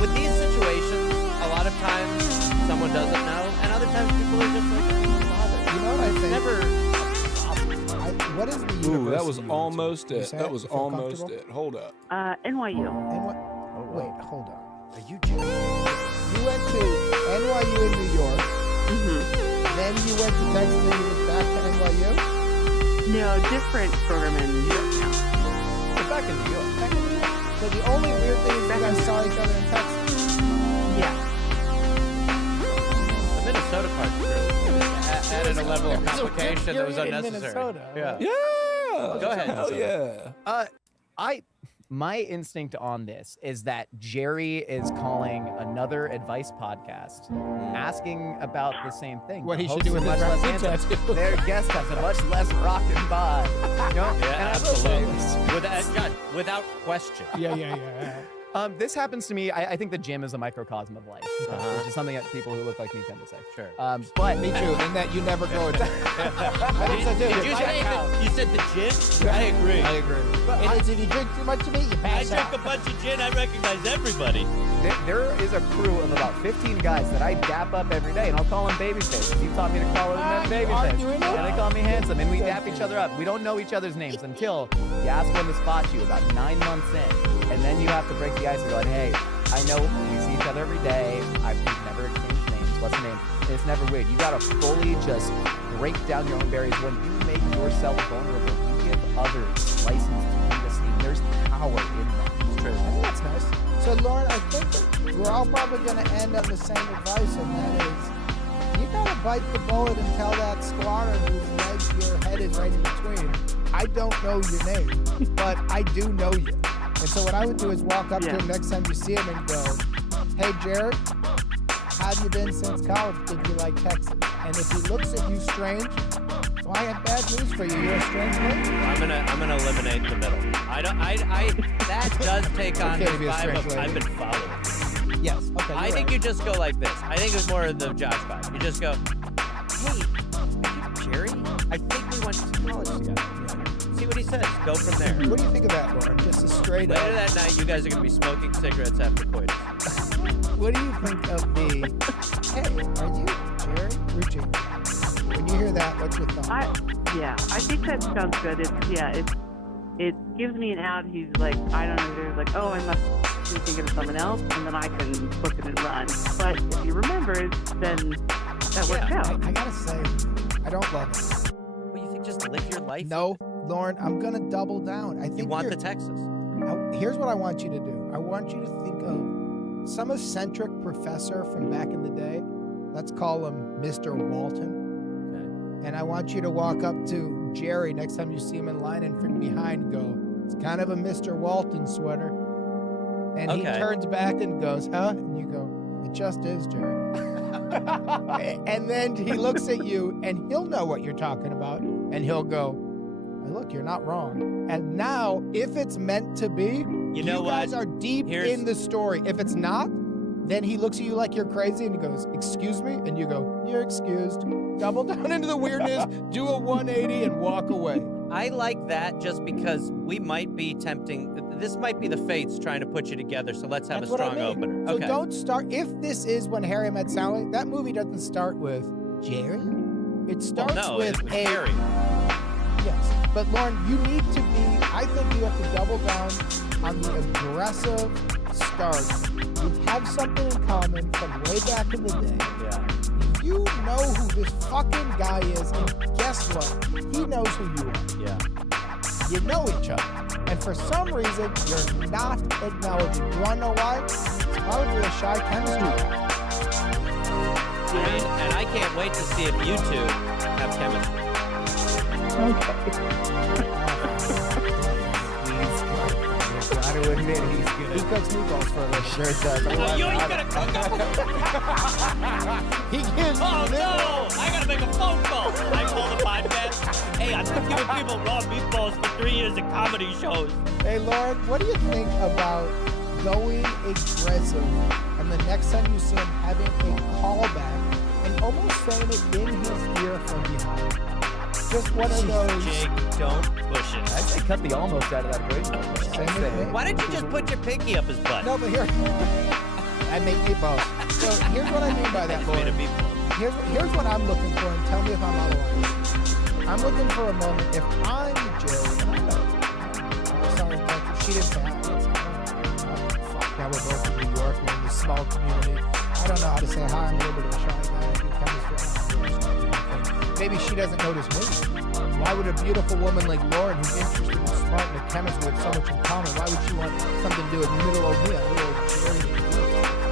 with these situations, a lot of times someone doesn't know, and other times people are just like, "I'm not bothered." You know what I It's think? never. What is the Ooh, university? that was you went almost to? You it. say That it? was You feel almost comfortable? it. Hold up. NYU. And what? Wait, hold on. Are you joking? You went to NYU in New York, Mm-hmm. then you went to Texas, and you went back to NYU? No, different program in New York now. We're back in New York. Back in New York. So the only weird thing is you Back guys in- saw each other in Texas. Yeah. The Minnesota part added a level of complication that was You're in unnecessary. Minnesota. Yeah. Yeah. Go ahead. Hell yeah. My instinct on this is that Jerry is calling another advice podcast, asking about the same thing. What The he should hosts do with are his much less raccoon handsome. tattoo. Their guest has a much less rockin' vibe. You know? Yeah, And I will say absolutely. Without question. Yeah. this happens to me. I think the gym is a microcosm of life, which is something that people who look like me tend to say. Sure. But Me too, in that you never grow a tattoo. I think so too. Did you say you said the gin? I agree. I agree. Because if you drink too much of it, you I pass drink out. a bunch of gin. I recognize everybody. There is a crew of about 15 guys that I dap up every day, and I'll call them babyface. He taught me to call them You babyface. arguing it? And they call me handsome, and we dap each other up. We don't know each other's names until you ask one to spot you about 9 months in, and then you have to break the ice and go, hey, I know we see each other every day. We've never exchanged names. What's your name? And it's never weird. You gotta fully just break down your own barriers. When you make yourself vulnerable, you give others license to do the same. There's power in that. It's true. I think that's nice. So, Lauren, I think that we're all probably going to end on the same advice, and that is you got to bite the bullet and tell that squatter whose legs your head is right in between, I don't know your name, but I do know you. And so what I would do is walk up to him next time you see him and go, hey, Jared, how have you been since college? Did you like Texas? And if he looks at you strange, well, I have bad news for you. You're a strange lady. I'm gonna eliminate the middle. That does take on Okay the to be a vibe strange of lady. I've been followed. Yes. Okay. I think you just go like this. I think it's more of the Josh vibe. You just go, hey, are you Jerry? I think we went to college together. See what he says. Go from there. What do you think of that, Lauren? Just a straight Later up. that night, you guys are going to be smoking cigarettes after coitus. What do you think of the, hey, are you Jerry or Jamie? When you hear that, what's your thought? I think that sounds good. It gives me an out. He's like, I don't know. There's like, oh, I must be thinking of someone else, and then I can book it and run. But if he remembers, then that works out. I gotta say, I don't love it. Well, you think just live your life? No, Lauren, I'm gonna double down. I think You want the Texas. Here's what I want you to do. I want you to think of some eccentric professor from back in the day. Let's call him Mr. Walton. Okay. And I want you to walk up to Jerry next time you see him in line and from behind go, it's kind of a Mr. Walton sweater. And he turns back and goes, huh? And you go, it just is, Jerry. And then he looks at you and he'll know what you're talking about. And he'll go, look, you're not wrong. And now, if it's meant to be, you guys are deep in the story. If it's not, then he looks at you like you're crazy and he goes, excuse me? And you go, you're excused. Double down into the weirdness, do a 180 and walk away. I like that just because we might be tempting. This might be the fates trying to put you together, so let's have That's a strong what I mean. opener. So Okay. don't start, if this is When Harry Met Sally, that movie doesn't start with Jerry. It starts with a... Harry. Yes, but Lauren, you need to be, I think you have to double down on the aggressive start. You have something in common from way back in the day. Yeah. You know who this fucking guy is, and guess what? He knows who you are. Yeah. You know each other. And for some reason, you're not acknowledging. You want to know why? It's probably a shy chemistry. And I can't wait to see if you two have chemistry. I gotta admit, he's good. He cooks meatballs for a living. Sure does. Oh, you ain't gonna cook them? He gives Oh, no! I gotta make a phone call. I call the podcast. Hey, I've been giving people raw meatballs for 3 years at comedy shows. Hey, Lauren, what do you think about going aggressive and the next time you see him having a callback and almost saying it in his ear from behind? Just one of those. Jake, don't push it. I'd say cut the almost out of that equation. Why didn't you just put your pinky up his butt? No, but here, I make meatballs. So here's what I mean by that, Lauren. Here's what I'm looking for, and tell me if I'm out of line. I'm looking for a moment. If I'm Jerry, and I know, sorry, she didn't say hi. Fuck, now we're both in New York. We're in this small community. I don't know how to say hi. I'm a little bit of a shy guy. I do chemistry. Maybe she doesn't notice me. Why would a beautiful woman like Lauren, who's interested and smart in the chemistry with so much in common, why would she want something to do with little old me, a little old Jerry?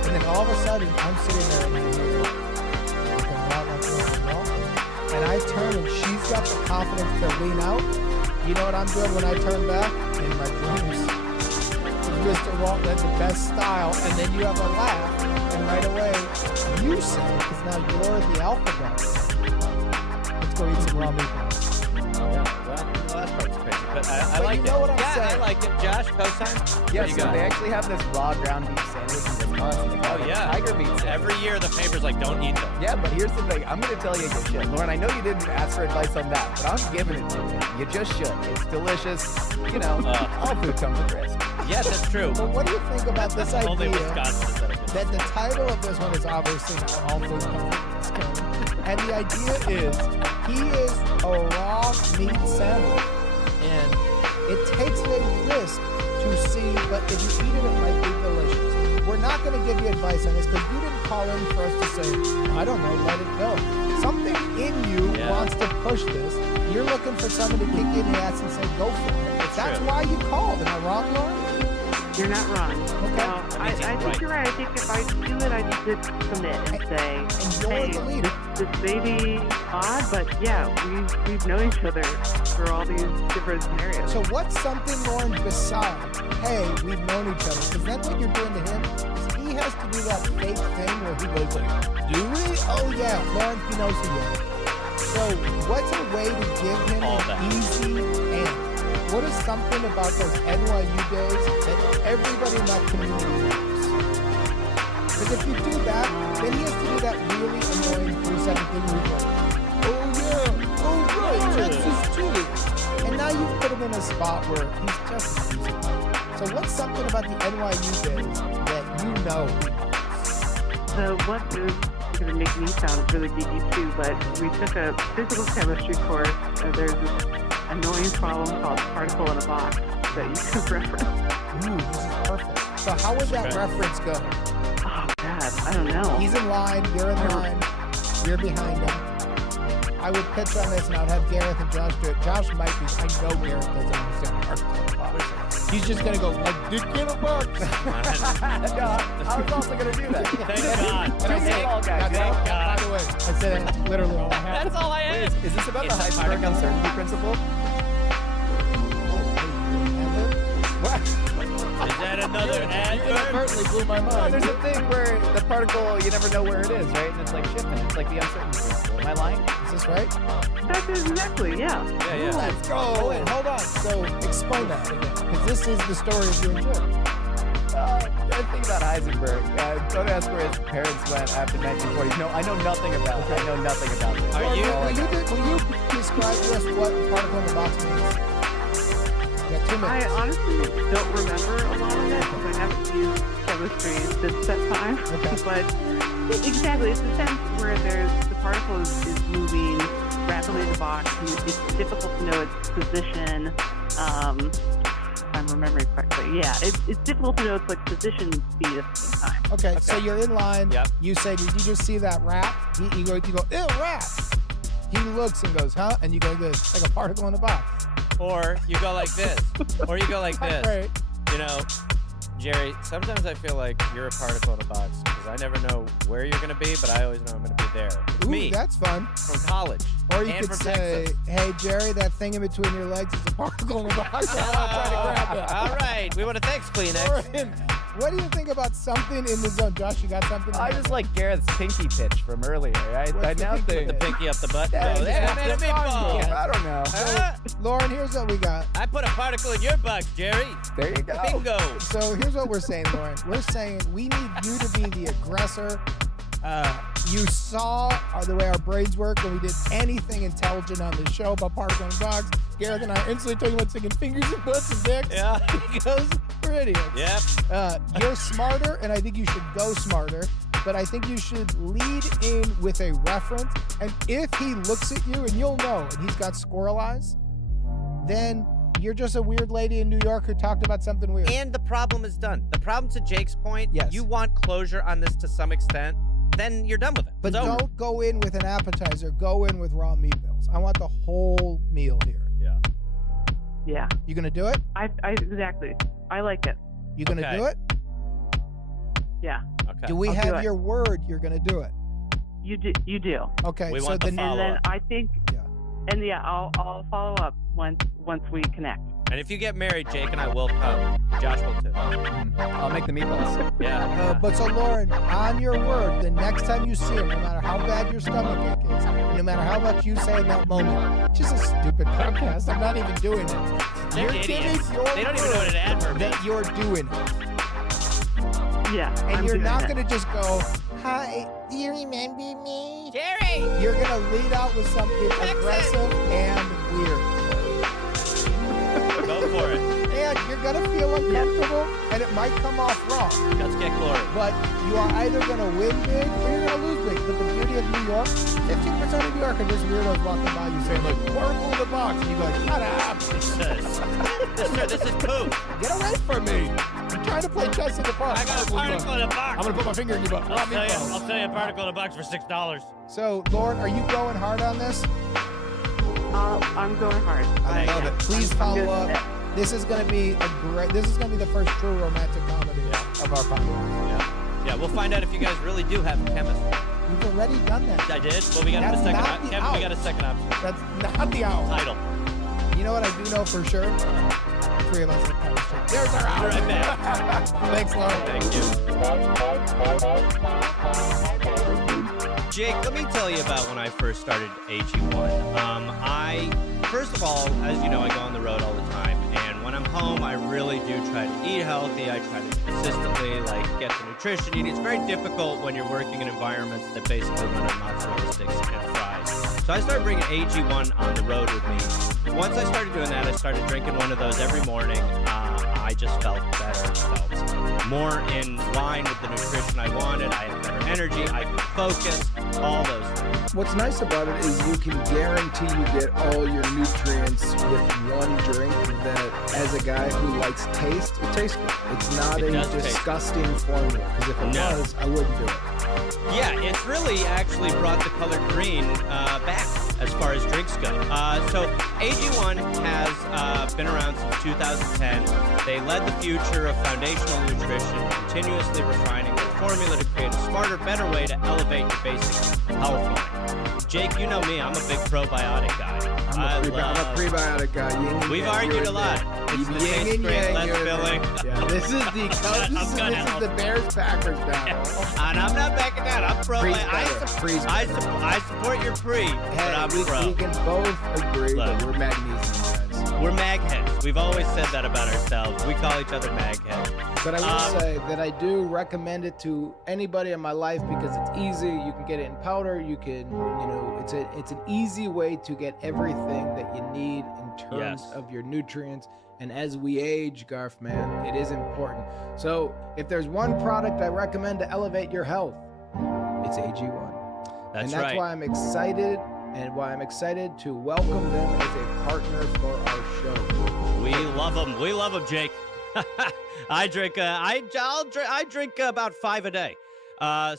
And then all of a sudden, I'm sitting there and I hear, looking a lot like this and I turn and she's got the confidence to lean out. You know what I'm doing when I turn back? In my dreams. Mr. Walton had the best style, and then you have a laugh, and right away, you say, because now you're the alpha dog. Let's go eat some raw meatballs. Yeah, well, that part's crazy, but I like you know it. what I'm saying. I like it. Josh, cosign? Yeah, What do you so got? they actually have this raw ground beef sandwich in Wisconsin. They call Oh, it yeah. tiger meat sandwich. Every year the paper's like, don't eat them. Yeah, but here's the thing. I'm going to tell you good shit. Lauren, I know you didn't ask for advice on that, but I'm giving it to you. You just should. It's delicious. You know, all food comes with risk. Yes, that's true. But what do you think about this Only idea Wisconsin is that the title of this one is obviously now All Food Comes with Risk? And the idea is, he is a raw meat sandwich. And it takes a risk to see, but if you eat it, it might be delicious. We're not going to give you advice on this because you didn't call in for us to say, I don't know, let it go. Something in you wants to push this. You're looking for someone to kick you in the ass and say, go for it. That's why you called. Am I wrong, Lauren? You're not wrong. Okay. No, I think you're right. I think if I do it, I need to commit and say, And you're hey, the leader. this may be odd, but yeah, we've known each other for all these different scenarios. So what's something, Lauren, besides, hey, we've known each other? Because then what you're doing to him is he has to do that fake thing where he goes like, do we? Oh yeah, Lauren, he knows who you are. So what's a way to give him an easy answer? What is something about those NYU days that everybody in that community knows? Because if you do that, then he has to do that really annoying 3-7 thing we do. you've put him in a spot where he's just losing. So what's something about the NYU days that you know? So what is going to make me sound really geeky too, but we took a physical chemistry course, and there's this annoying problem called particle in a box that you can reference. Ooh, this is perfect. So how would that reference go? Oh, God, I don't know. He's in line, you're in line, you're behind him. I would pitch on this and I'd have Gareth and Josh do it. Josh might be, I know Gareth doesn't understand particle in a box. He's just going to go, like, dick in a box. No, I was also going to do that. Thank God. And I said, Thank God. by the way, I said that's literally all I have. That's all I had. Is this about It's the a Heisenberg particle. uncertainty principle? Is that another You adverb? inadvertently blew my Oh, mind. there's a thing where the particle, you never know where it is, right? And it's like shifting. It's like the uncertainty principle. Am I lying? Is this right? That's exactly, yeah. Yeah. Let's go. Oh, wait, hold on. So explain that again, because this is the story of you and Jim. I think about Heisenberg. Don't ask where his parents went after 1940. No, I know nothing about it. I know nothing about it. Are you? Will you describe to us what particle in the box means? You got 2 I minutes. honestly don't remember a lot of it because I haven't used chemistry since that time. Okay. But exactly, it's the sense where the particle is moving rapidly in the box, and it's difficult to know its position. If I'm remembering correctly, yeah, it's difficult to know its like position and speed at the same time. Okay, so you're in line. Yep. You say, did you just see that rat? You go, ew, rat. He looks and goes, huh? And you go this, like a particle in a box. Or you go like this. Or you go like this. Right. You know, Jerry, sometimes I feel like you're a particle in a box because I never know where you're going to be, but I always know I'm going to be there. It's Ooh, me that's fun. from college. Or you and could from say, Texas. hey, Jerry, that thing in between your legs is a particle in a box. I'm trying to grab it. All right. We want to thanks, Kleenex. Lauren, what do you think about something in the zone? Josh, you got something? I just like Gareth's pinky pitch from earlier. I What's the now pinky think. The pinky up the butt. Yeah, Oh, yeah, that made a that's meatball. fine. I don't know. Lauren, here's what we got. I put a particle in your box, Jerry. There you go. Bingo. So here's what we're saying, Lauren. We're saying we need you to be the aggressor. You saw the way our brains work when we did anything intelligent on this show about particle and box. Gareth and I are instantly talking about sticking fingers and butts and dicks. Yeah. Because we're idiots. Yep. You're smarter, and I think you should go smarter. But I think you should lead in with a reference. And if he looks at you, and you'll know, and he's got squirrel eyes, then you're just a weird lady in New York who talked about something weird. And the problem is done. The problem, to Jake's point, Yes. you want closure on this to some extent, then you're done with it. But It's over. don't go in with an appetizer. Go in with raw meatballs. I want the whole meal here. Yeah. Yeah, You gonna do it? I exactly. I like it. You gonna Okay. do it? Yeah, Okay. Do we I'll do have it. your word you're gonna do it? you do. You do. Okay, We so want the then follow- And then up. I think. Yeah. And yeah, I'll follow up once we connect. And if you get married, Jake and I will come. Josh will too. I'll make the meatballs. Yeah. But so Lauren, on your word, the next time you see him, no matter how bad your stomach ache is, no matter how much you say in that moment, it's just a stupid podcast. I'm not even doing it. They're You're giving idiots. your They don't even know what an adverb is. that you're doing it. Yeah. And I'm you're doing not it. going to just go, hi, do you remember me? Jerry! You're going to lead out with something aggressive and weird. Go for it. And you're going to feel uncomfortable, and it might come off wrong. Let's get glory. But you are either going to win big or you're going to lose big. But the beauty of New York, 15% of New York are just weirdos walking by you saying, like, particle in the box. And you go, like, shut up. This is poop. Get away from me. I'm trying to play chess in the park. I got a particle in a box. I'm going to put my finger in your butt. I'll tell you a particle in a box for $6. So, Lauren, are you going hard on this? I'm going hard. I love it. Please I'm follow good up. at it. This is going to be this is going to be the first true romantic comedy of our podcast. Yeah, we'll find out if you guys really do have chemistry. We've already done that. I did? Well, we got That's a second not option. the Kevin, we got a out. second option. That's not the owl. Title. You know what I do know for sure? 3 of us have chemistry. There's our owl. Be right back. Thanks, Lauren. Thank you. Jake, let me tell you about when I first started AG1. First of all, as you know, I go on the road all the time, and when I'm home, I really do try to eat healthy. I try to consistently, get the nutrition you need. It's very difficult when you're working in environments that basically run on mozzarella sticks and fries. So I started bringing AG1 on the road with me, once I started doing that, I started drinking one of those every morning. I just felt better, felt more in line with the nutrition I wanted. I had better energy, I could focus, all those things. What's nice about it is you can guarantee you get all your nutrients with one drink that, as a guy who likes taste, it tastes good. It's not It a does taste disgusting formula, because if it No. was, I wouldn't do it. Yeah, it's really actually brought the color green back as far as drinks go. So AG1 has been around since 2010. They led the future of foundational nutrition, continuously refining their formula to create a smarter, better way to elevate your basic health line. Jake, you know me, I'm a big probiotic guy. I'm a prebiotic guy. Yin and We've yang, argued you're a lot. there. It's the Yin taste and great, yang, less you're filling. there. Yeah, this is the Bears-Packers battle. And I'm not backing down. I'm pro. Pre's I better. Pre's I support your pre, but Hey, I'm we pro. can both agree Look. that we're magnesium guys. We're mag heads. We've always said that about ourselves. We call each other mag heads. But I will say that I do recommend it to anybody in my life because it's easy. You can get it in powder. You can, it's an easy way to get everything that you need in terms Yes. of your nutrients. And as we age, Garf, man, it is important. So if there's one product I recommend to elevate your health, it's AG1. That's and that's right. why I'm excited to welcome them as a partner for our show. We love them. We love them, Jake. I drink. I drink about 5 a day.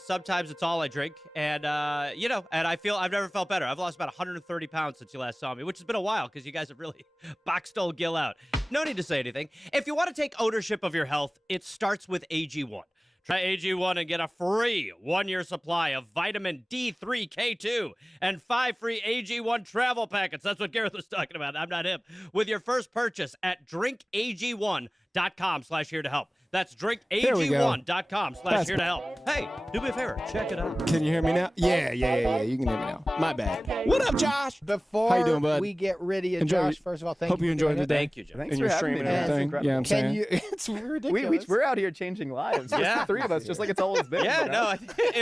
Sometimes it's all I drink, and and I've never felt better. I've lost about 130 pounds since you last saw me, which has been a while because you guys have really boxed old Gil out. No need to say anything. If you want to take ownership of your health, it starts with AG1. Try AG1 and get a free 1-year supply of vitamin D3K2 and 5 free AG1 travel packets. That's what Gareth was talking about. I'm not him. With your first purchase at drinkag1.com/here to help. That's drinkag1.com/here to help. Hey, do me a favor. Check it out. Can you hear me now? Yeah. You can hear me now. My bad. What up, Josh? Before How you doing, bud? we get rid of you, Enjoy- Josh, first of all, thank Hope you. you for enjoyed doing the it. day. Thank you, Joe. Thanks And for your having stream me, and man. everything. Yeah, I'm Can saying. you? It's ridiculous. We're out here changing lives. Just Yeah. the three of us, just like it's always been. Yeah, you know? no, I think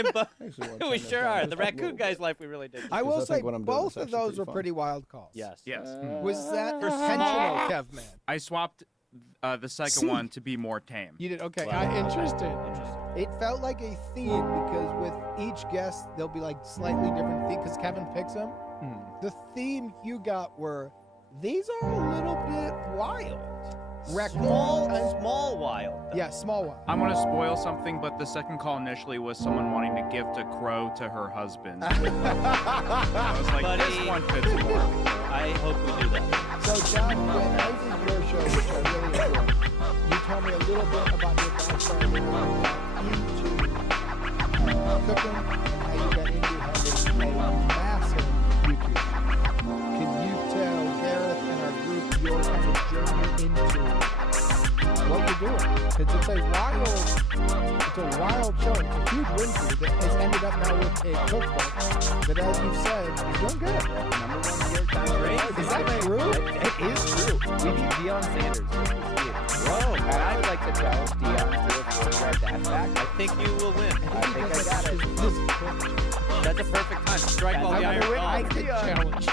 we sure are. The raccoon guy's life, we really did. I will I say think what I'm doing both is of actually those pretty were fun. pretty wild calls. Yes. Yes. Was that For intentional, Kev, man? I swapped the second one to be more tame. You did? Okay. Wow. Interesting. It felt like a theme because with each guest, there'll be like slightly different theme because Kevin picks them. The theme you got were, these are a little bit wild. Small wild. though. Yeah, small one. I'm gonna spoil something, but the second call initially was someone wanting to gift a crow to her husband. I was like, Buddy. this one fits more. I hope we do that. So, John, when I did your show, which I really enjoyed, you told me a little bit about your background into cooking and how you got into having a massive YouTube channel. Can you tell Gareth and our group your kind of journey into what you're doing? Because it's a wild show. It's a huge win for you that has ended up now with a cookbook that, as you said, is doing good. #1 New York Times rating. Is that true? It is true. We beat Deion Sanders. Whoa. And I would like to challenge Deion to a 40-yard dash back. I think you will win. I think I got it. That's a perfect time. Strike while the I'm iron gonna win. I hot. could challenge.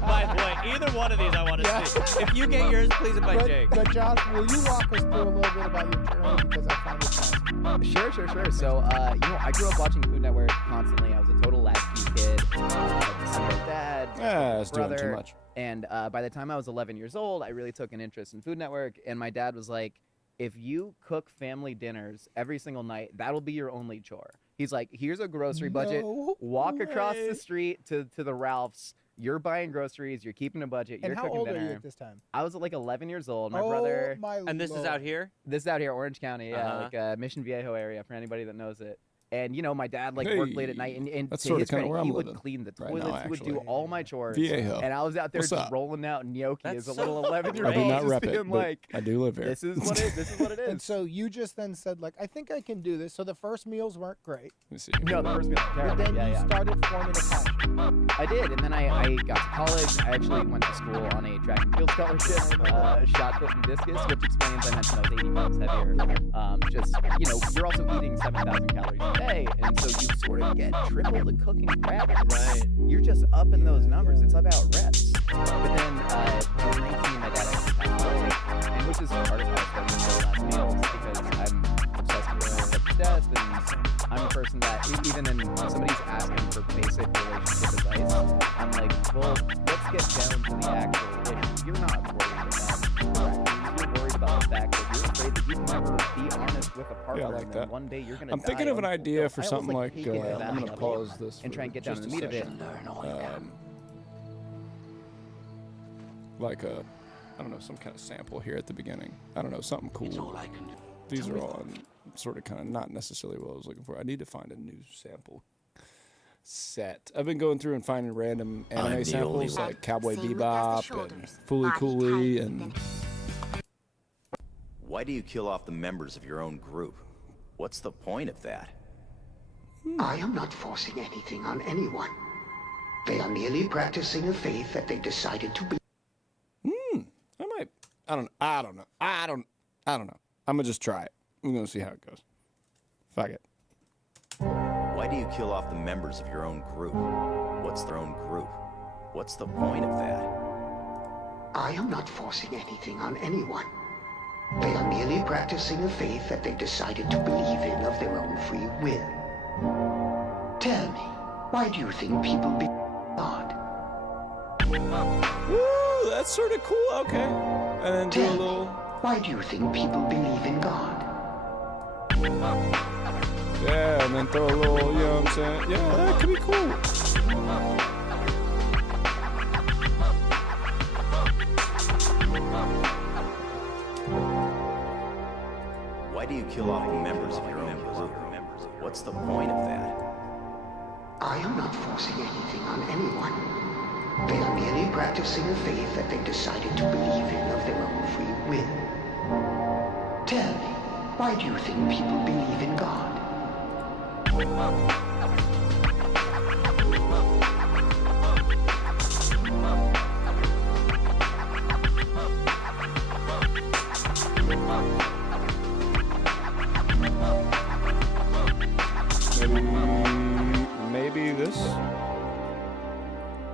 By the way, either one of these I want to Yeah. see. If you get yours, please invite Jake. But Josh, will you walk us through a little bit about your journey because I find it fascinating. Sure. So, I grew up watching Food Network constantly. I was a total latchkey kid. Single dad, Yeah, it's doing too brother. much. And by the time I was 11 years old, I really took an interest in Food Network. And my dad was like, if you cook family dinners every single night, that'll be your only chore. He's like, here's a grocery budget. No Walk across way. the street to the Ralph's. You're buying groceries. You're keeping a budget. You're And how cooking old dinner. are you at this time? I was like 11 years old. My oh, brother. my And this is Lord. out here? This is out here, Orange County, yeah, Uh-huh. like Mission Viejo area for anybody that knows it. And my dad worked late at night, and That's to sorta his kinda credit, where he I'm would living clean the right toilets. now, He would do actually. all my chores. Viejo. And I was out there What's just up? rolling out gnocchi That's as a so little 11-year-old. I do not just rep being it, but like, I do live here. this is what it is. And so you just then said, I think I can do this. So the first meals weren't great. Let me see. No, the first meal was But terrible. then Yeah, you yeah. started forming a passion. I did, and then I got to college. I actually went to school on a track and field scholarship, shot put and discus, which explains I mentioned I was 80 pounds heavier. You're also eating 7,000 calories a day, and so you sort of get triple the cooking prep. Right. You're just up in those numbers. It's about reps. But then when I was 19, my dad actually passed away, and which is part of how I started to go last meals because I'm obsessed with death, and I'm a person that even in somebody's asking for basic relationship advice, I'm like, well, let's get down to the actual issue. You're not worried about raccoons. You're worried about the fact that you're afraid that you can never be honest with a partner, Yeah, I like and then that. one day you're gonna. I'm thinking of an idea for something like, take it to that I'm going to level pause this and try and for get down to just the a meat of it. second. Like I don't know, some kind of sample here at the beginning. I don't know, something cool. These are all sort of kind of not necessarily what I was looking for. I need to find a new sample set. I've been going through and finding random anime samples like Cowboy Bebop and Fooly Cooly and... Why do you kill off the members of your own group? What's the point of that? I am not forcing anything on anyone. They are merely practicing a faith that they decided to be. I don't know. I'm gonna just try it. I'm gonna see how it goes. Fuck it. Why do you kill off the members of your own group? What's their own group? What's the point of that? I am not forcing anything on anyone. They are merely practicing a faith that they decided to believe in of their own free will. Tell me, why do you think people be God? Woo, that's sort of cool. Okay. And then do a little... Why do you think people believe in God? Yeah, and then throw a little, you know what I'm saying? Yeah, that could be cool. Why do you kill off the members of your own group? What's the point of that? I am not forcing anything on anyone. They are merely practicing a faith that they decided to believe in of their own free will. Tell me, why do you think people believe in God? Maybe this?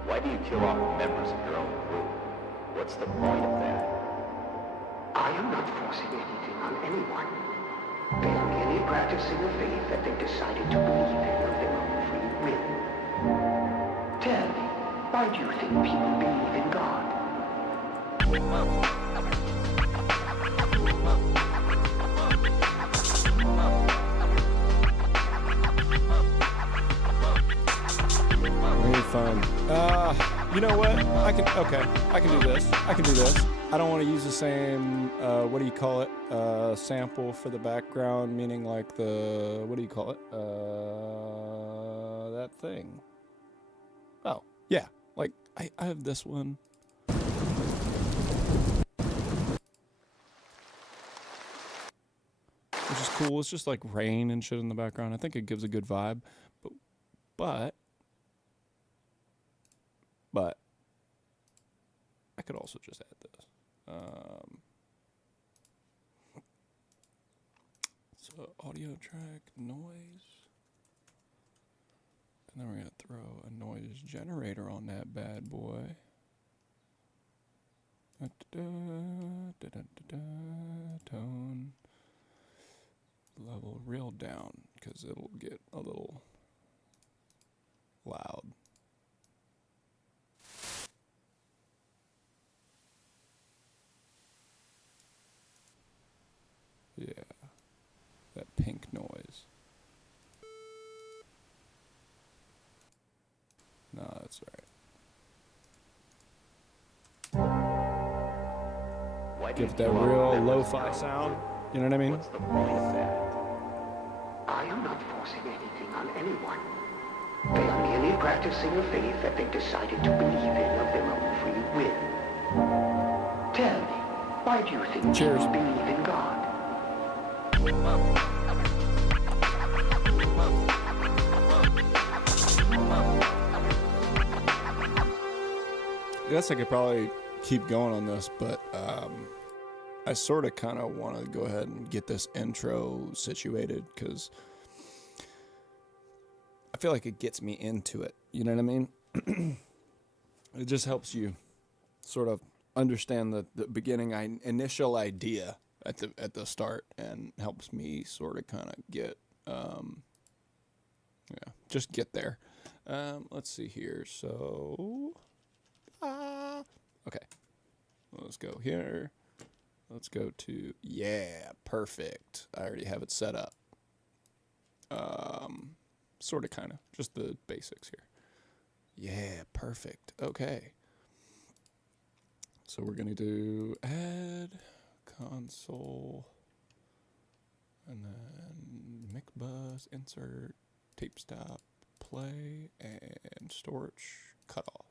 Why do you kill off the members of your own group? What's the point of that? I am not forcing anything on anyone. They are merely practicing a faith that they decided to believe in of their own free will. Tell me, why do you think people believe in God? Maybe fun. You know what? I can do this. I don't want to use the same, what do you call it? Sample for the background, meaning like the, what do you call it? That thing. Oh, yeah. Like, I have this one. Which is cool. It's just like rain and shit in the background. I think it gives a good vibe. But I could also just add this. So audio track, noise. And then we're going to throw a noise generator on that bad boy. Tone. Level real down, because it'll get a little loud. Yeah, that pink noise. No, that's all right. Give that real lo-fi sound. You know what I mean? What's the point of that? I am not forcing anything on anyone. They are merely practicing a faith that they decided to believe in of their own free will. Tell me, why do you think people believe in God? I guess I could probably keep going on this, but I sort of kind of want to go ahead and get this intro situated because I feel like it gets me into it. You know what I mean? It just helps you sort of understand the beginning initial idea at the start, and helps me sort of kind of get just get there. Let's see here. So okay, let's go here. Let's go to perfect. I already have it set up. Sort of kind of just the basics here. Yeah, perfect. Okay. So we're going to do add console, and then mic bus, insert, tape stop, play, and storage cutoff.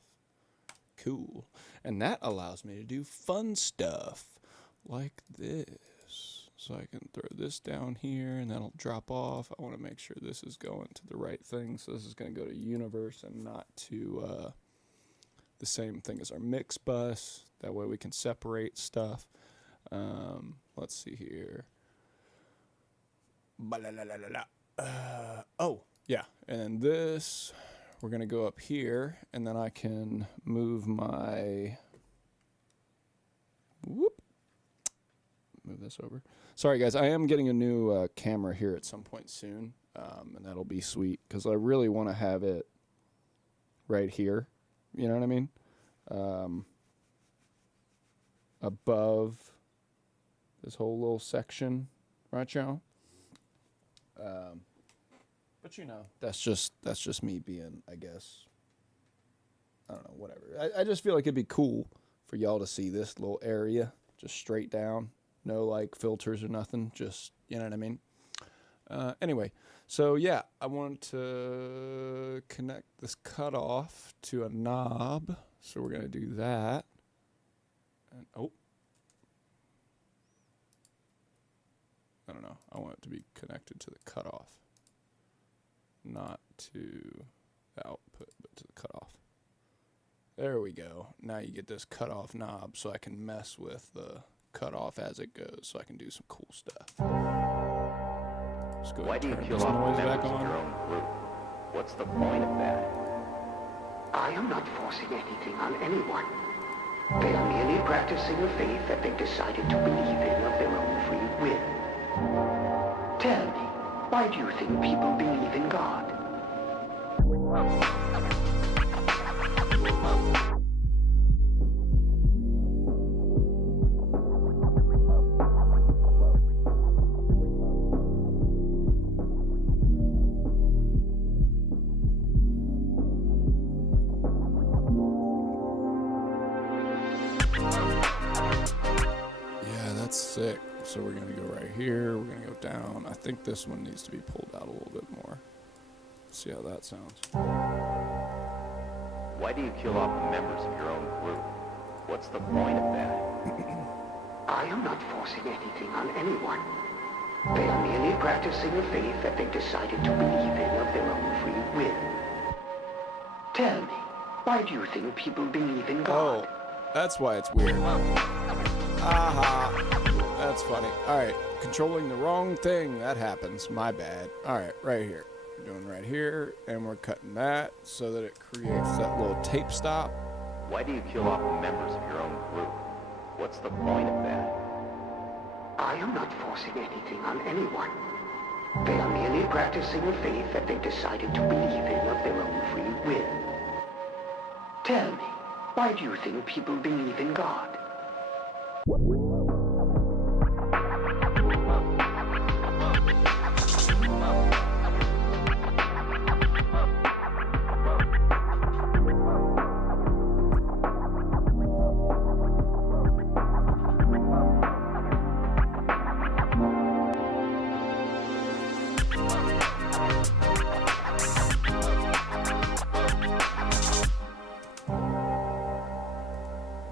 Cool. And that allows me to do fun stuff like this. So I can throw this down here, and that'll drop off. I want to make sure this is going to the right thing. So this is going to go to universe and not to the same thing as our mix bus. That way we can separate stuff. Let's see here. Oh, yeah. And this, we're going to go up here, and then I can move my... Move this over. Sorry, guys. I am getting a new camera here at some point soon, and that'll be sweet, because I really want to have it right here. You know what I mean? Above this whole little section, right, y'all? But you know, that's just me being, I guess, I don't know, whatever. I just feel like it'd be cool for y'all to see this little area just straight down, no like filters or nothing, just, you know what I mean? Anyway, so yeah, I want to connect this cutoff to a knob, so we're gonna do that. And I don't know. I want it to be connected to the cutoff, not to the output, but to the cutoff. There we go. Now you get this cutoff knob, so I can mess with the cutoff as it goes, so I can do some cool stuff. Let's go. Why do you kill off the members of your own group? What's the point of that? I am not forcing anything on anyone. They are merely practicing a faith that they've decided to believe in of their own free will. Tell me, why do you think people believe in God? Sick. So we're going to go right here. We're going to go down. I think this one needs to be pulled out a little bit more. Let's see how that sounds. Why do you kill off the members of your own group? What's the point of that? I am not forcing anything on anyone. They are merely practicing a faith that they've decided to believe in of their own free will. Tell me, why do you think people believe in God? Oh, that's why it's weird. Aha. That's funny. All right, controlling the wrong thing. That happens. My bad. All right, right here. We're doing right here, and we're cutting that so that it creates that little tape stop. Why do you kill off the members of your own group? What's the point of that? I am not forcing anything on anyone. They are merely practicing a faith that they've decided to believe in of their own free will. Tell me, why do you think people believe in God?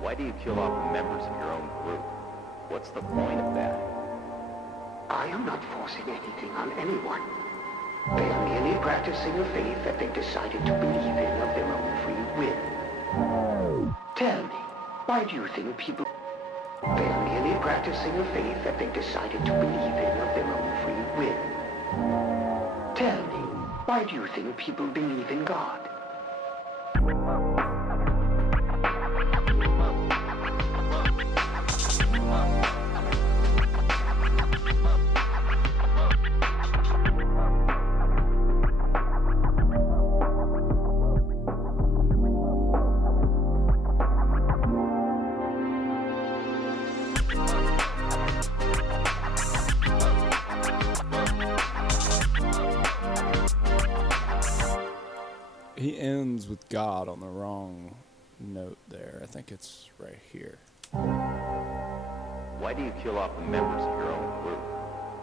Why do you kill off the members of your own group? What's the point of that? I am not forcing anything on anyone. They are merely practicing a faith that they've decided to believe in of their own free will. Tell me, why do you think people... They are merely practicing a faith that they've decided to believe in of their own free will. Tell me, why do you think people believe in God? He ends with God on the wrong note there. I think it's right here. Why do you kill off the members of your own group?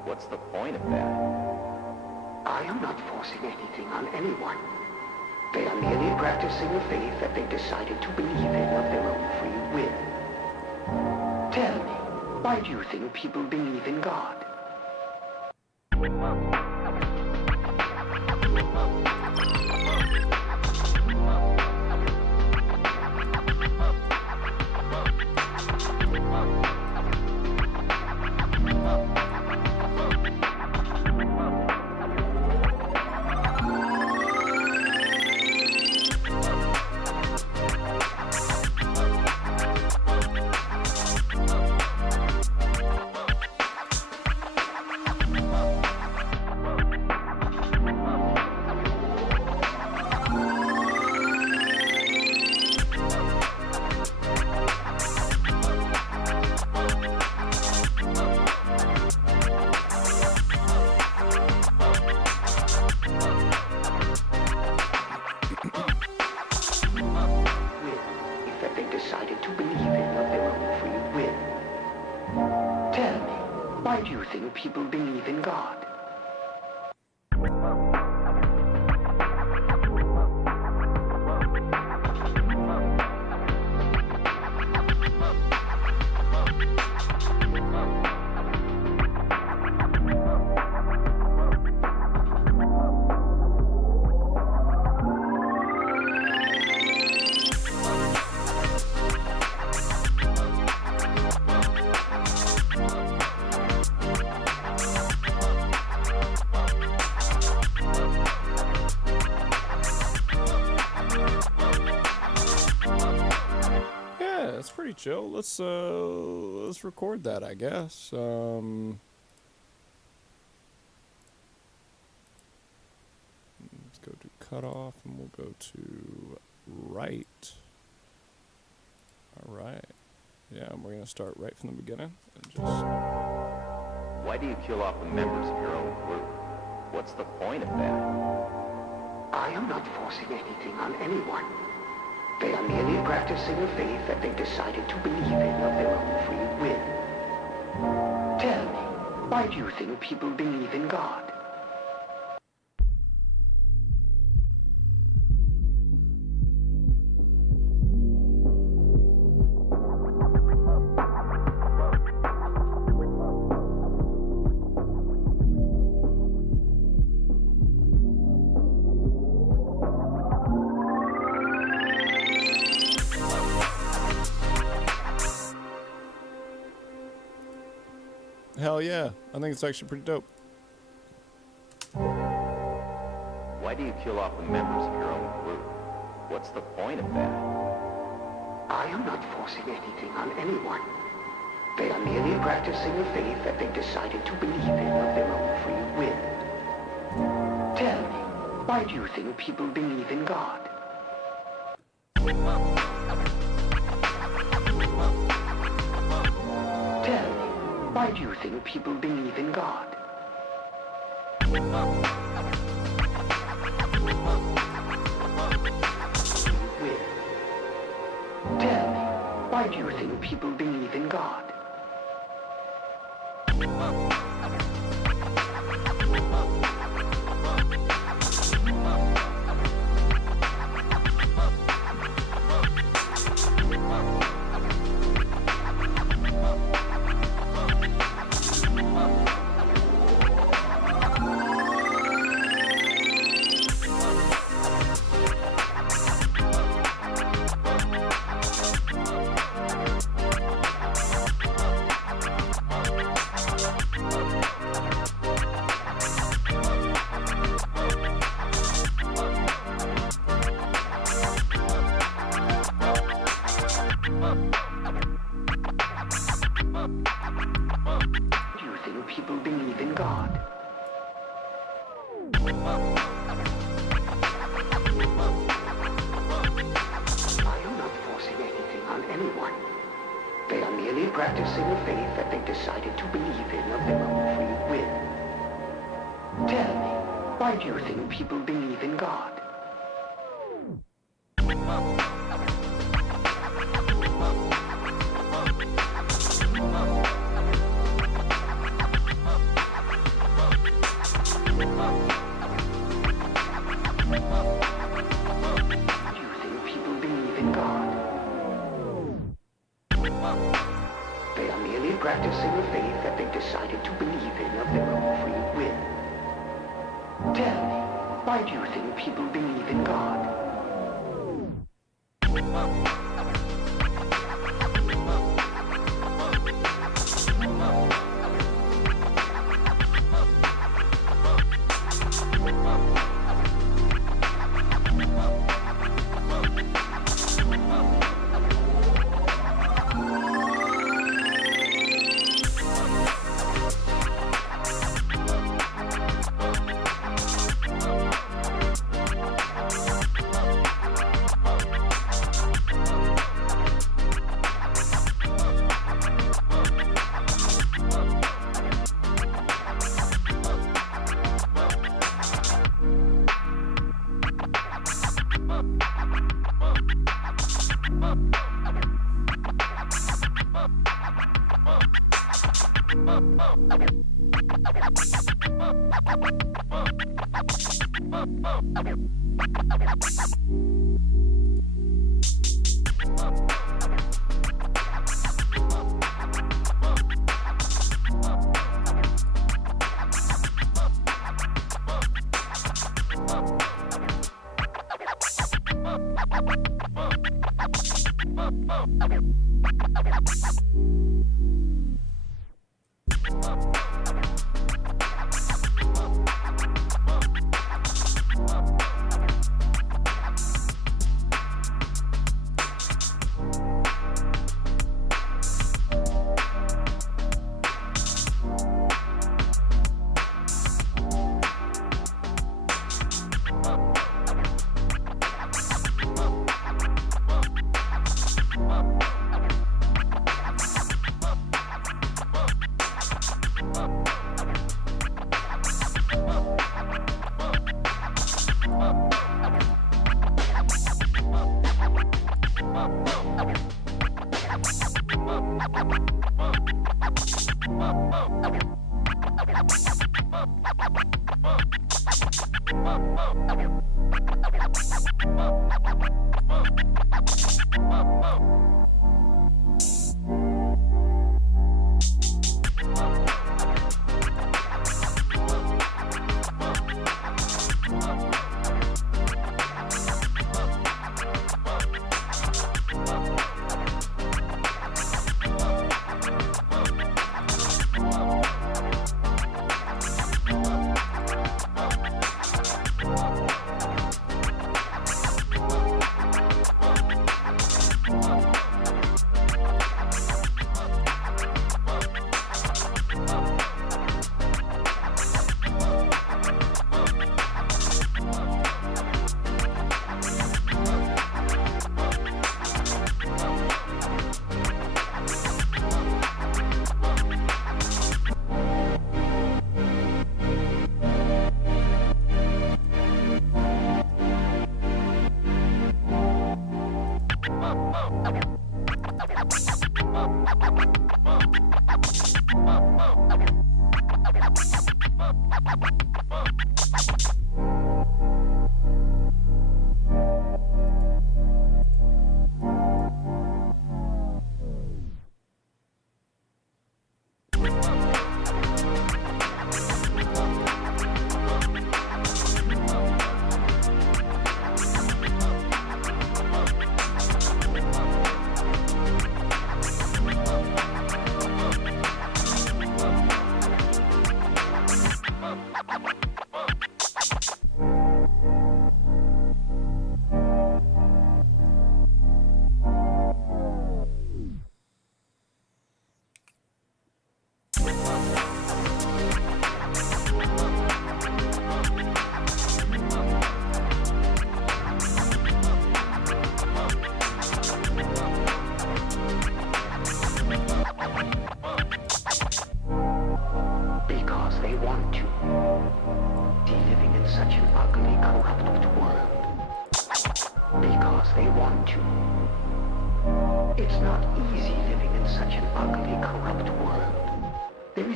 What's the point of that? I am not forcing anything on anyone. They are merely practicing a faith that they decided to believe in of their own free will. Tell me, why do you think people believe in God? People believe in God. Chill. Let's record that, I guess. Let's go to cutoff, and we'll go to right. All right. Yeah, and we're gonna start right from the beginning and just. Why do you kill off the members of your own group? What's the point of that? I am not forcing anything on anyone. They are merely practicing a faith that they decided to believe in of their own free will. Tell me, why do you think people believe in God? Hell yeah, I think it's actually pretty dope. Why do you kill off the members of your own group? What's the point of that? I am not forcing anything on anyone. They are merely practicing a faith that they decided to believe in of their own free will. Tell me, why do you think people believe in God? Tell me, why do you think people believe in God? Tell me, why do you think people believe in God? Practicing a faith that they decided to believe in of their own free will. Tell me, why do you think people believe in God? Tell me, why do you think people believe in God?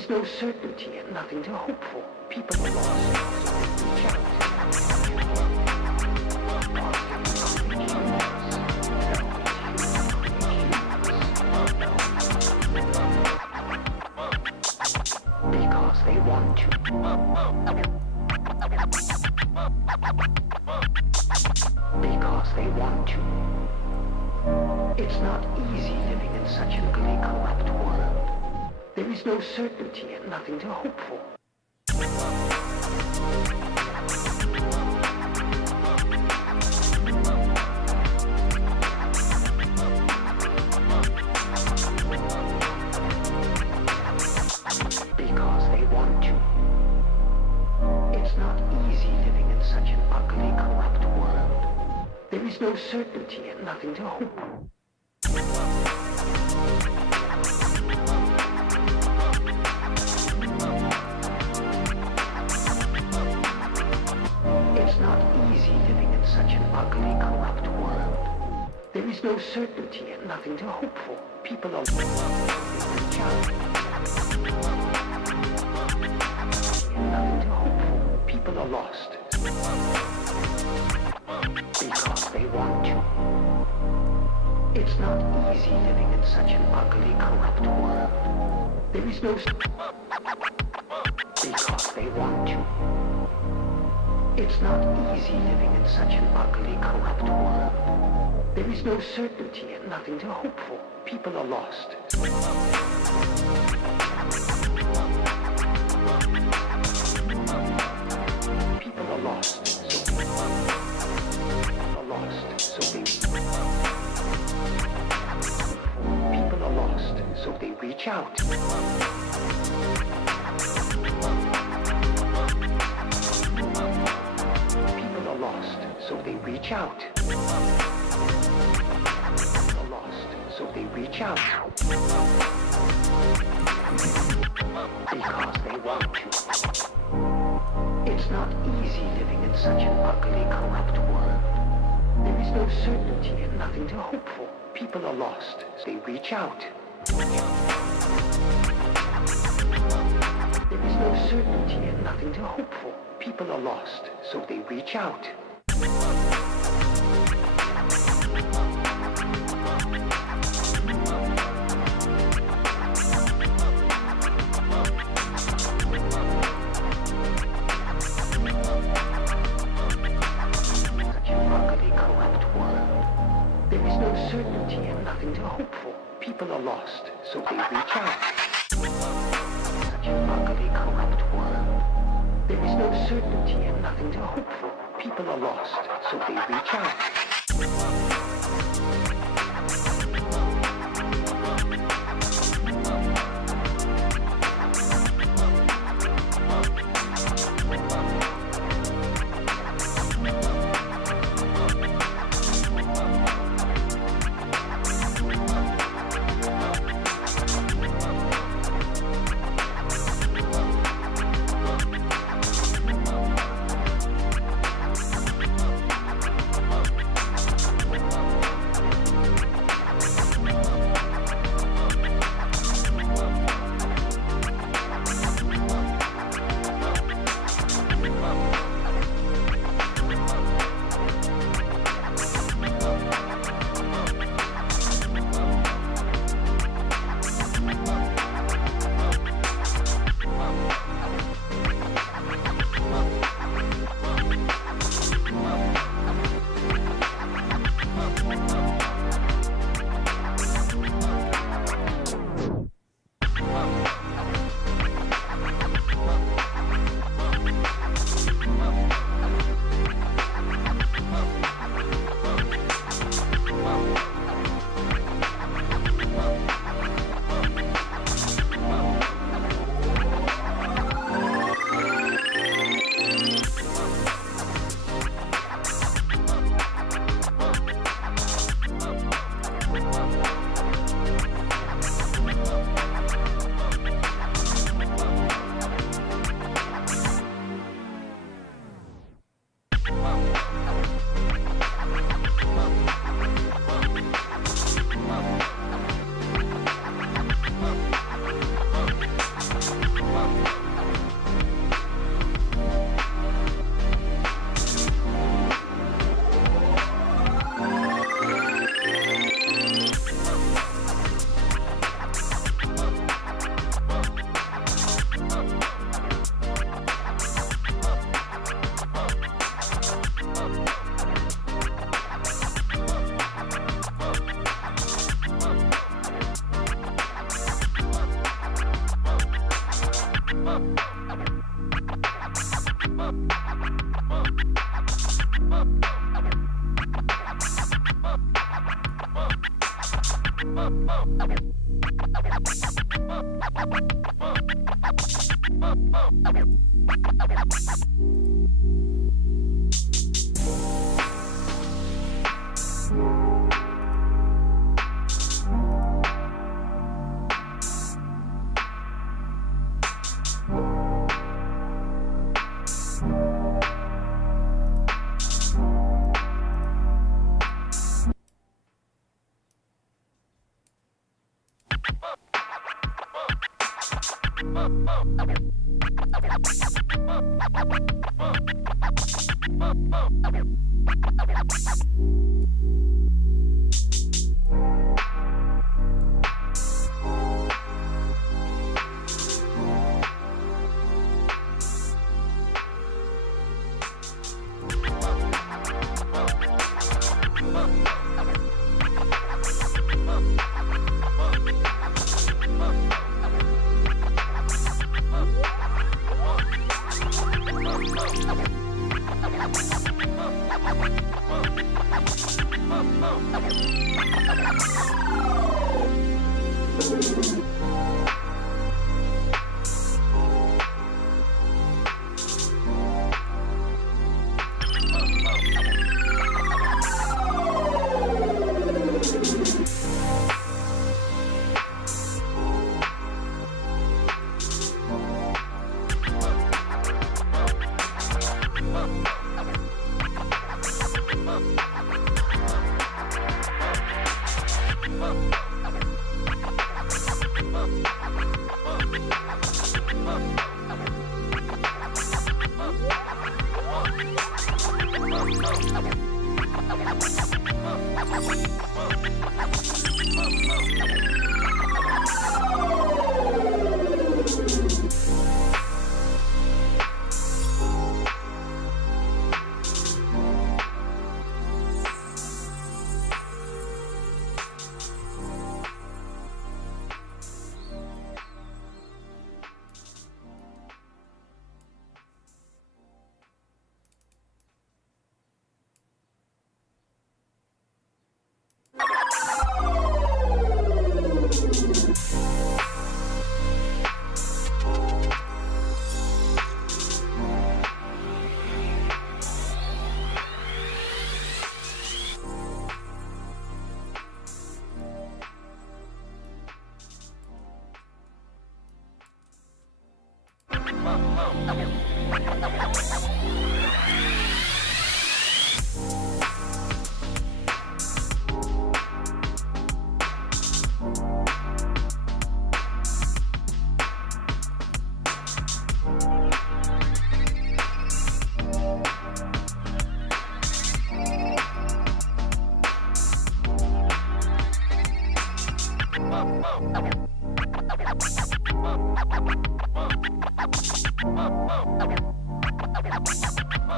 No certainty and nothing to hope for. People are lost, so they reach out. Because they want to. Because they want to. It's not easy living in such an ugly, corrupt world. There is no certainty and nothing to hope for. Because they want to. It's not easy living in such an ugly, corrupt world. There is no certainty and nothing to hope for. It's not easy living in such an ugly, corrupt world. There is no certainty and nothing to hope for. People are reach out. And nothing to hope for. People are lost. Because they want to. It's not easy living in such an ugly, corrupt world. There is no... Because they want to. It's not easy living in such an ugly, corrupt world. There is no certainty and nothing to hope for. People are lost. People are lost, so they are lost, so they... People are lost, so they reach out. So they reach out. Are lost, so they reach out. Because they want to. It's not easy living in such an ugly, corrupt world. There is no certainty and nothing to hope for. People are lost, so they reach out. There is no certainty and nothing to hope for. People are lost, so they reach out. Certainty and nothing to hope for. People are lost, so they reach out. Such an ugly, corrupt world. There is no certainty and nothing to hope for. People are lost, so they reach out.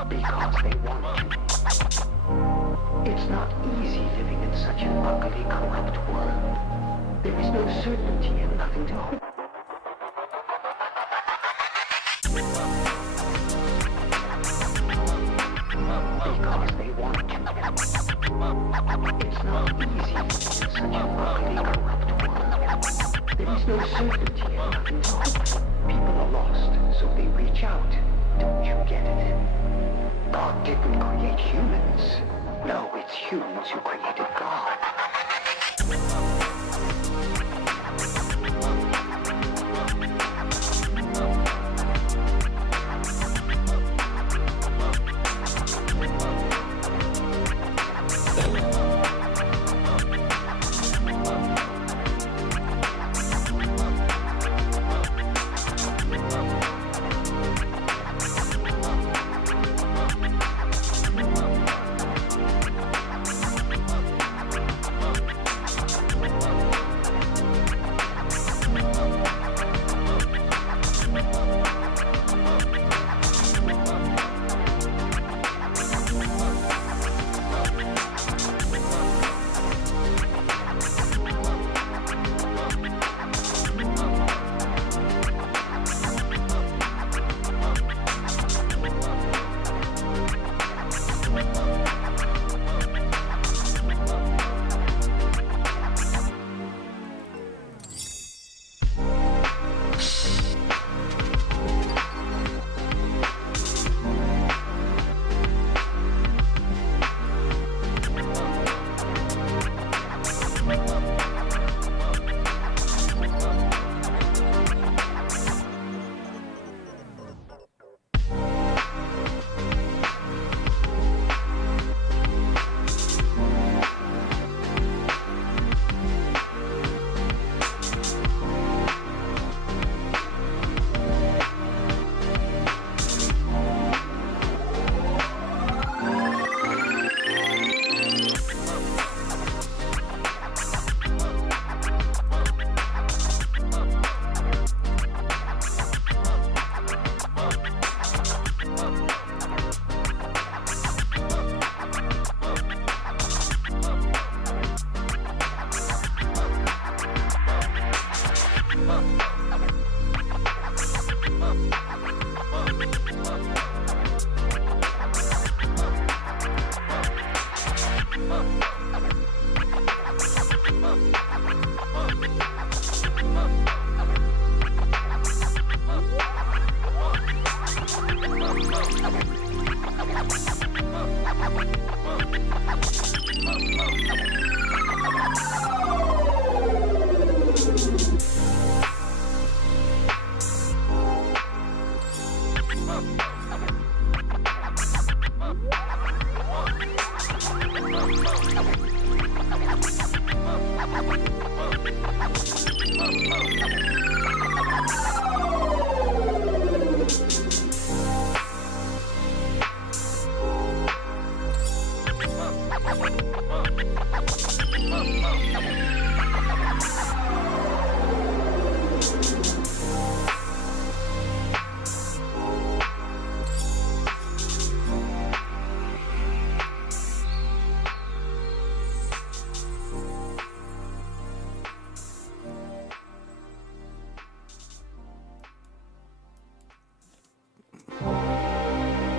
Because they want to. It's not easy living in such an ugly, corrupt world. There is no certainty and nothing to hope. Because they want to. It's not easy living in such an ugly, corrupt world. There is no certainty and nothing to hope. People are lost, so they reach out. Don't you get it? God didn't create humans. No, it's humans who created God.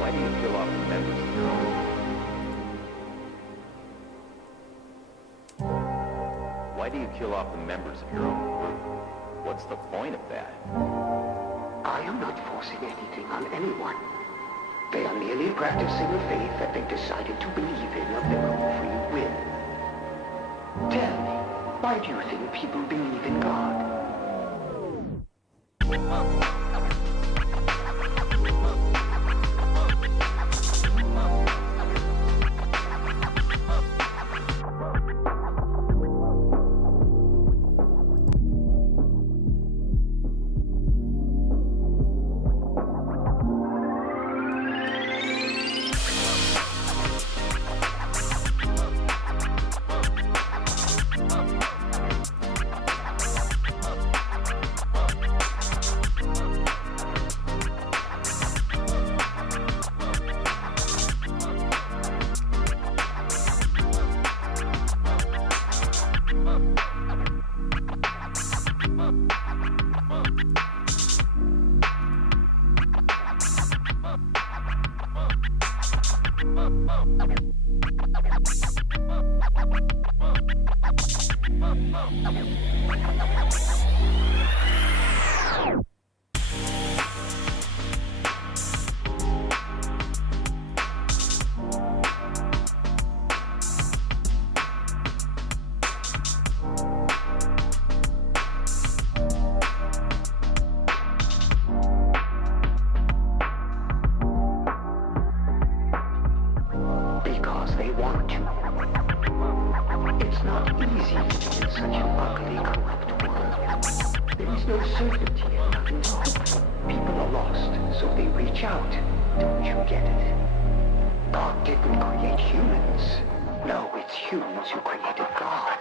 Why do you kill off the members of your own? Why do you kill off the members of your own group? What's the point of that? I am not forcing anything on anyone. They are merely practicing a faith that they've decided to believe in of their own free will. Tell me, why do you think people believe in God? Because they want to. It's not easy in such an ugly, corrupt world. There is no certainty and nothing to hope for. People are lost, so they reach out. Don't you get it? God didn't create humans. No, it's humans who created God.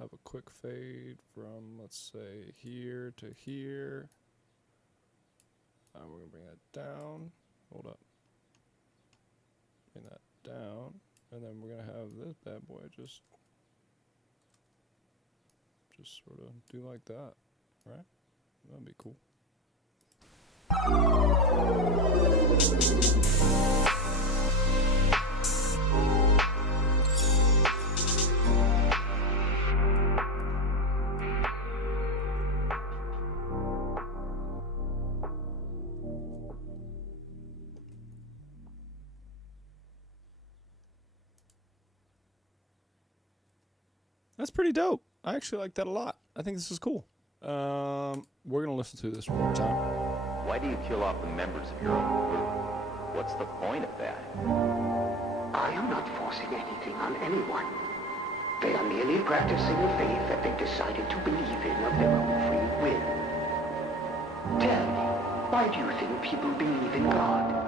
have a quick fade from, let's say, here to here. We're going to bring that down. Hold up. Bring that down. And then we're going to have this bad boy just sort of do like that, right? That'd be cool. That's pretty dope. I actually like that a lot. I think this is cool. We're going to listen to this one more time. Why do you kill off the members of your own group? What's the point of that? I am not forcing anything on anyone. They are merely practicing a faith that they decided to believe in of their own free will. Tell me, why do you think people believe in God?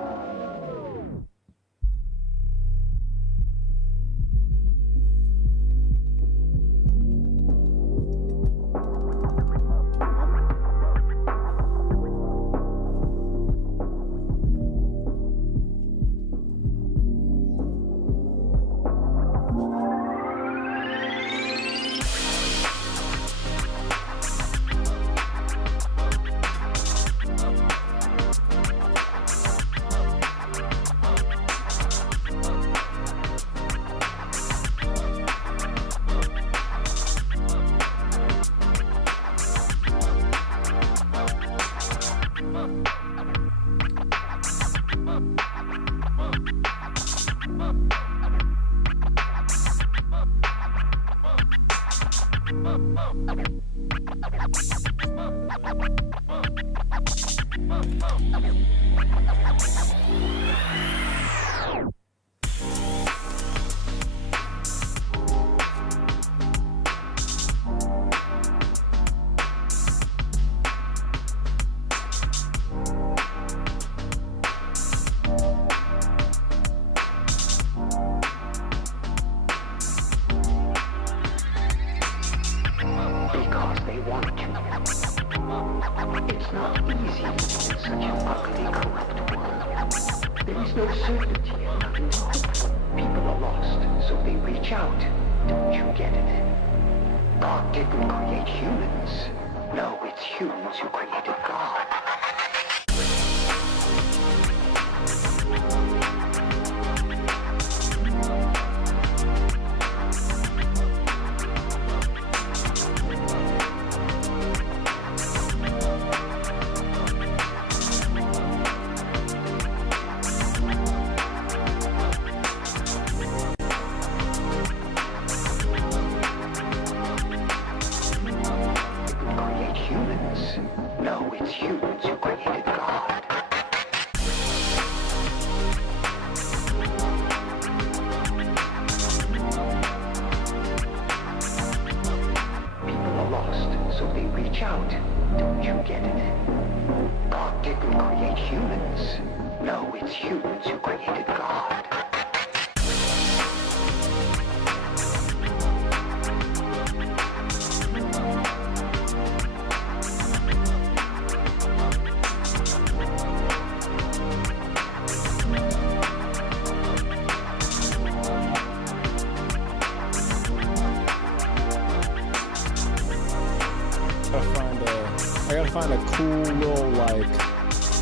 Find a cool little like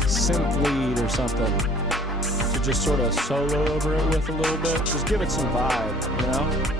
synth lead or something to just sort of solo over it with a little bit. Just give it some vibe, you know?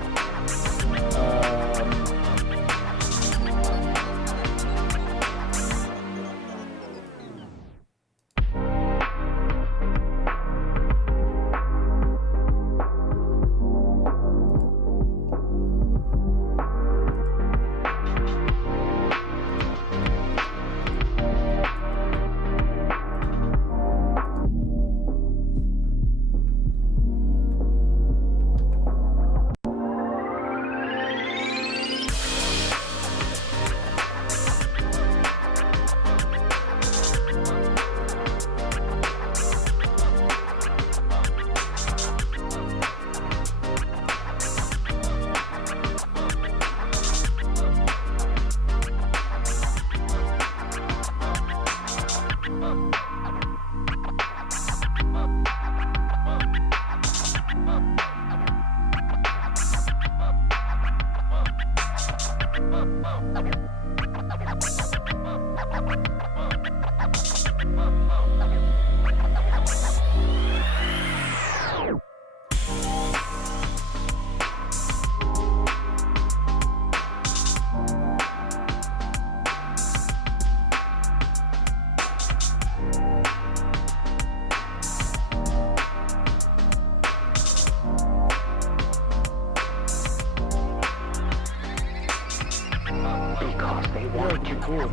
Cool.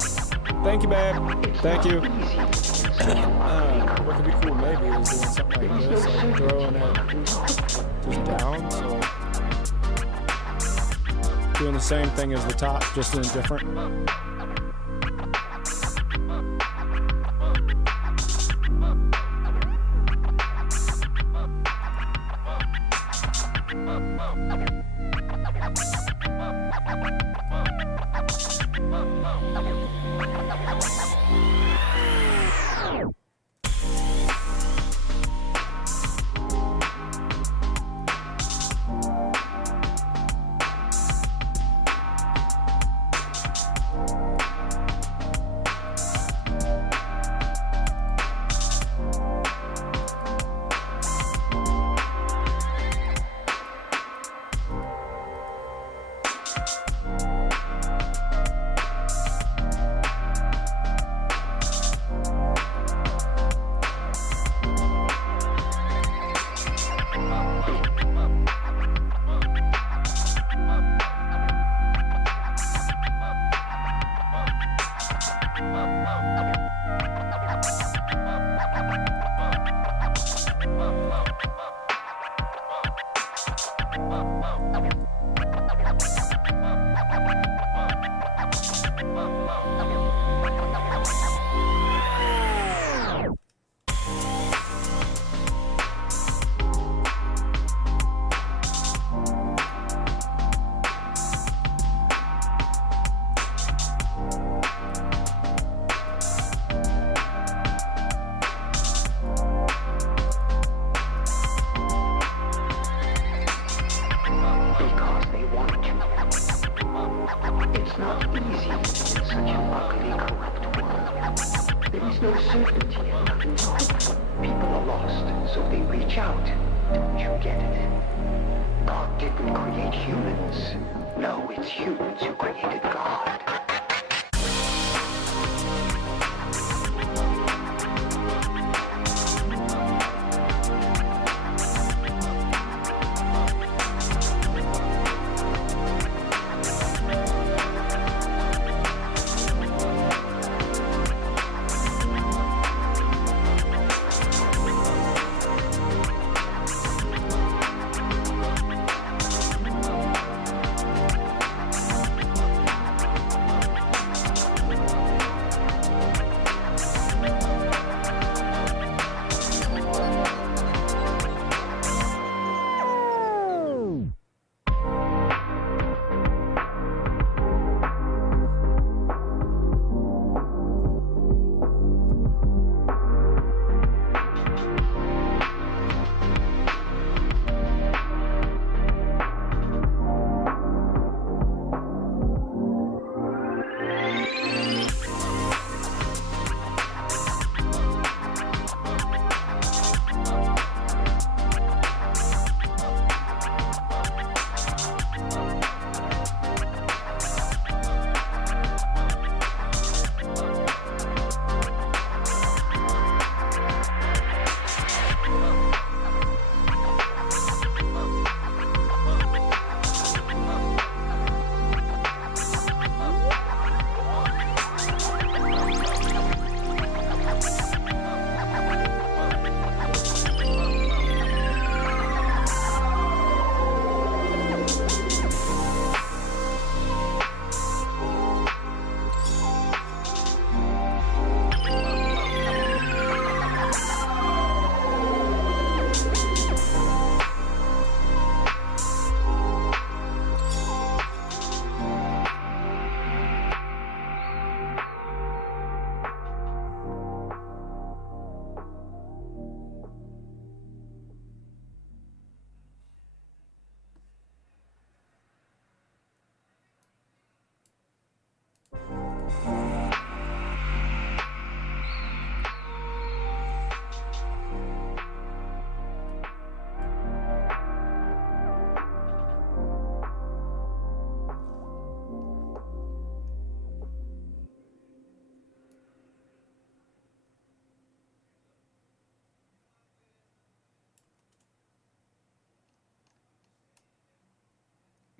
Thank you, babe. Thank you. What could be cool maybe is doing something like this, like throwing it just down. So doing the same thing as the top, just in different.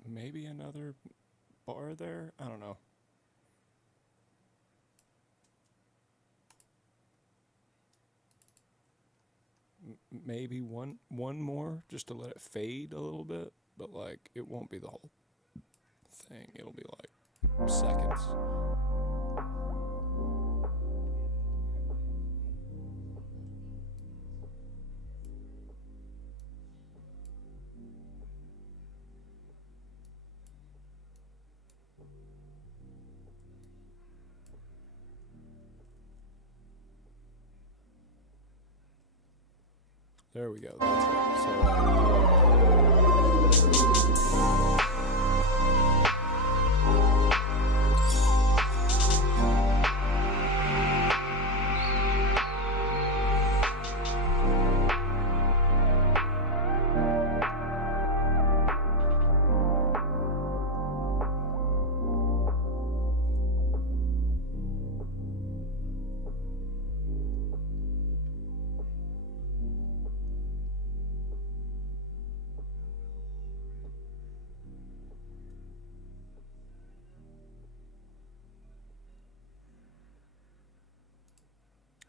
maybe another bar there. I don't know. Maybe one more just to let it fade a little bit, but like it won't be the whole thing. It'll be like seconds. There we go. That's it.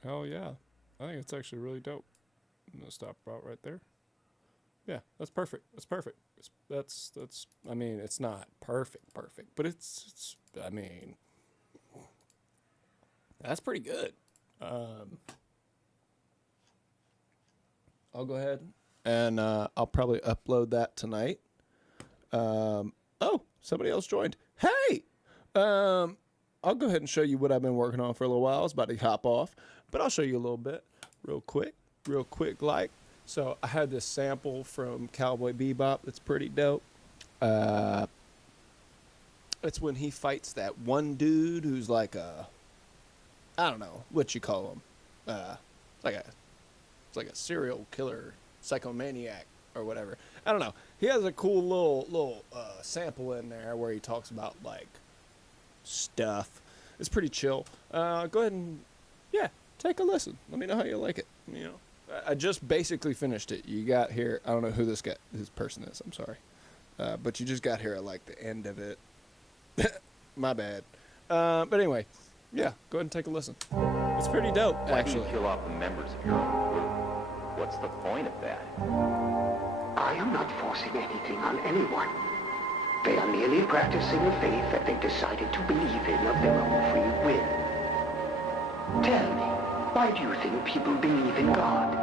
Oh yeah, I think it's actually really dope. I'm gonna stop about right there. Yeah, that's perfect. That's perfect. That's. I mean, it's not perfect, but it's. I mean, that's pretty good. I'll go ahead and I'll probably upload that tonight. Oh, somebody else joined. Hey, I'll go ahead and show you what I've been working on for a little while. I was about to hop off, but I'll show you a little bit real quick like. So I had this sample from Cowboy Bebop that's pretty dope. It's when he fights that one dude who's like a, I don't know what you call him. It's like a serial killer, psychomaniac or whatever. I don't know. He has a cool little sample in there where he talks about like stuff. It's pretty chill. Go ahead and take a listen. Let me know how you like it. You know, I just basically finished it. You got here. I don't know who this person is. I'm sorry, but you just got here at like the end of it. My bad. But anyway, yeah, go ahead and take a listen. It's pretty dope, actually. Why do you kill off the members of your own group? What's the point of that? I am not forcing anything on anyone. They are merely practicing a faith that they decided to believe in of their own free will. Tell me, why do you think people believe in God?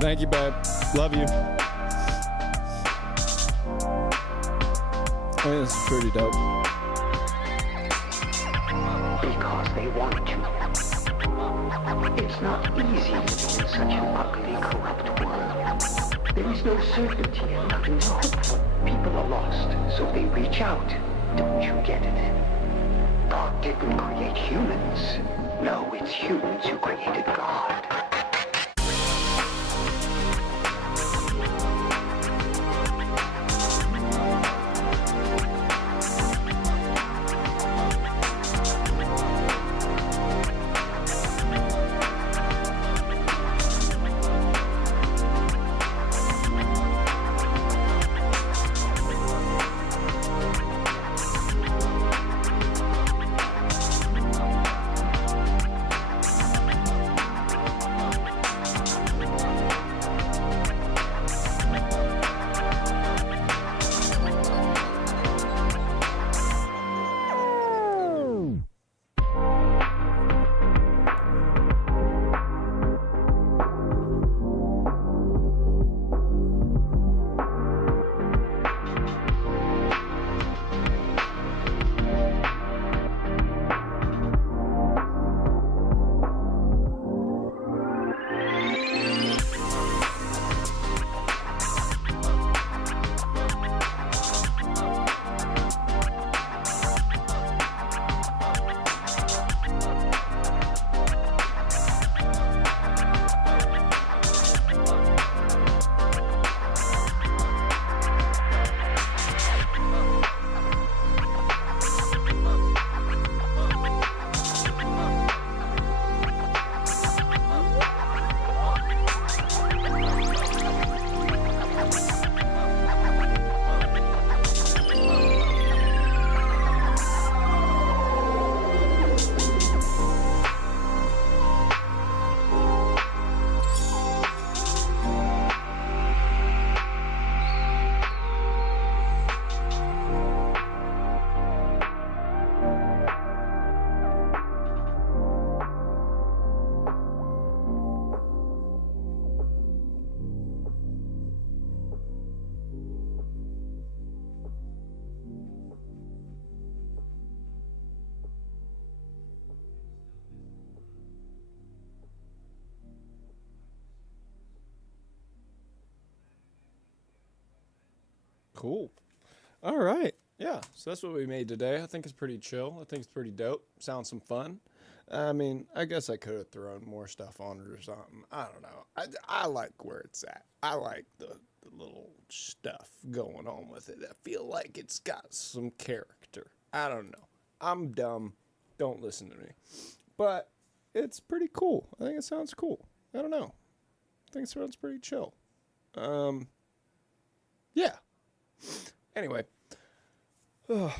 Thank you, babe. Love you. I think this is pretty dope. Because they want to. It's not easy living in such an ugly, corrupt world. There is no certainty and nothing to hope for. People are lost, so they reach out. Don't you get it? God didn't create humans. No, it's humans who created God. Cool. All right. Yeah, so that's what we made today. I think it's pretty chill. I think it's pretty dope. Sounds some fun. I mean, I guess I could have thrown more stuff on it or something. I don't know. I like where it's at. I like the little stuff going on with it. I feel like it's got some character. I don't know. I'm dumb. Don't listen to me. But it's pretty cool. I think it sounds cool. I don't know. I think it sounds pretty chill. Yeah. Anyway. I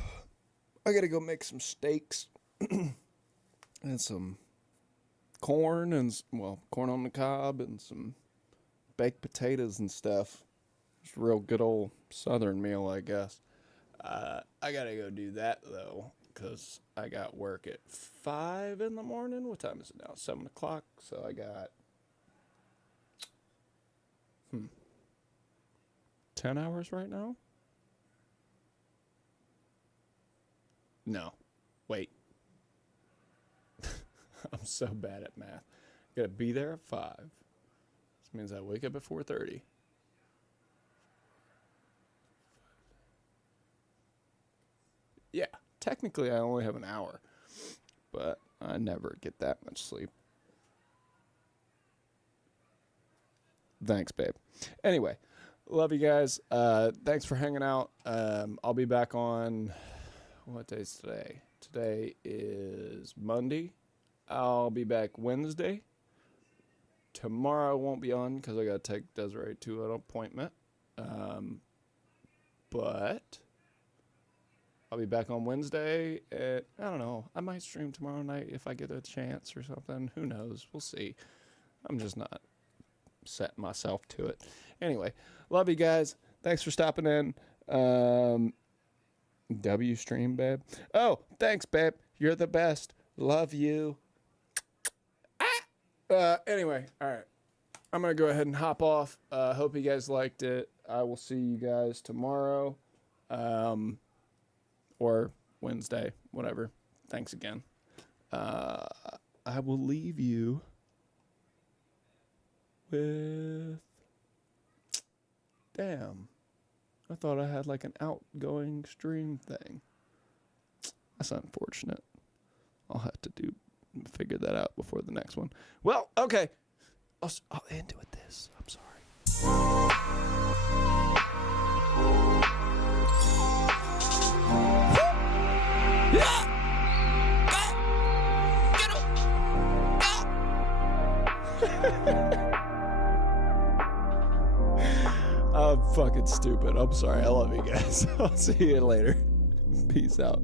gotta go make some steaks and some corn corn on the cob and some baked potatoes and stuff. It's a real good old Southern meal, I guess. I gotta go do that though, because I got work at 5 in the morning. What time is it now? 7 o'clock. So I got 10 hours right now. No, wait. I'm so bad at math. Gotta be there at 5. This means I wake up at 4:30. Yeah, technically I only have an hour, but I never get that much sleep. Thanks, babe. Anyway, love you guys. Thanks for hanging out. I'll be back on... What day is today? Today is Monday. I'll be back Wednesday. Tomorrow I won't be on because I got to take Desiree to an appointment. But I'll be back on Wednesday. I don't know. I might stream tomorrow night if I get a chance or something. Who knows? We'll see. I'm just not setting myself to it. Anyway, love you guys. Thanks for stopping in. W stream, babe. Oh, thanks, babe. You're the best. Love you. Anyway, all right. I'm going to go ahead and hop off. Hope you guys liked it. I will see you guys tomorrow. Or Wednesday, whatever. Thanks again. I will leave you with... Damn. I thought I had like an outgoing stream thing. That's unfortunate. I'll have to figure that out before the next one. Well, okay. I'll end it with this. I'm sorry. I'm fucking stupid. I'm sorry. I love you guys. I'll see you later. Peace out.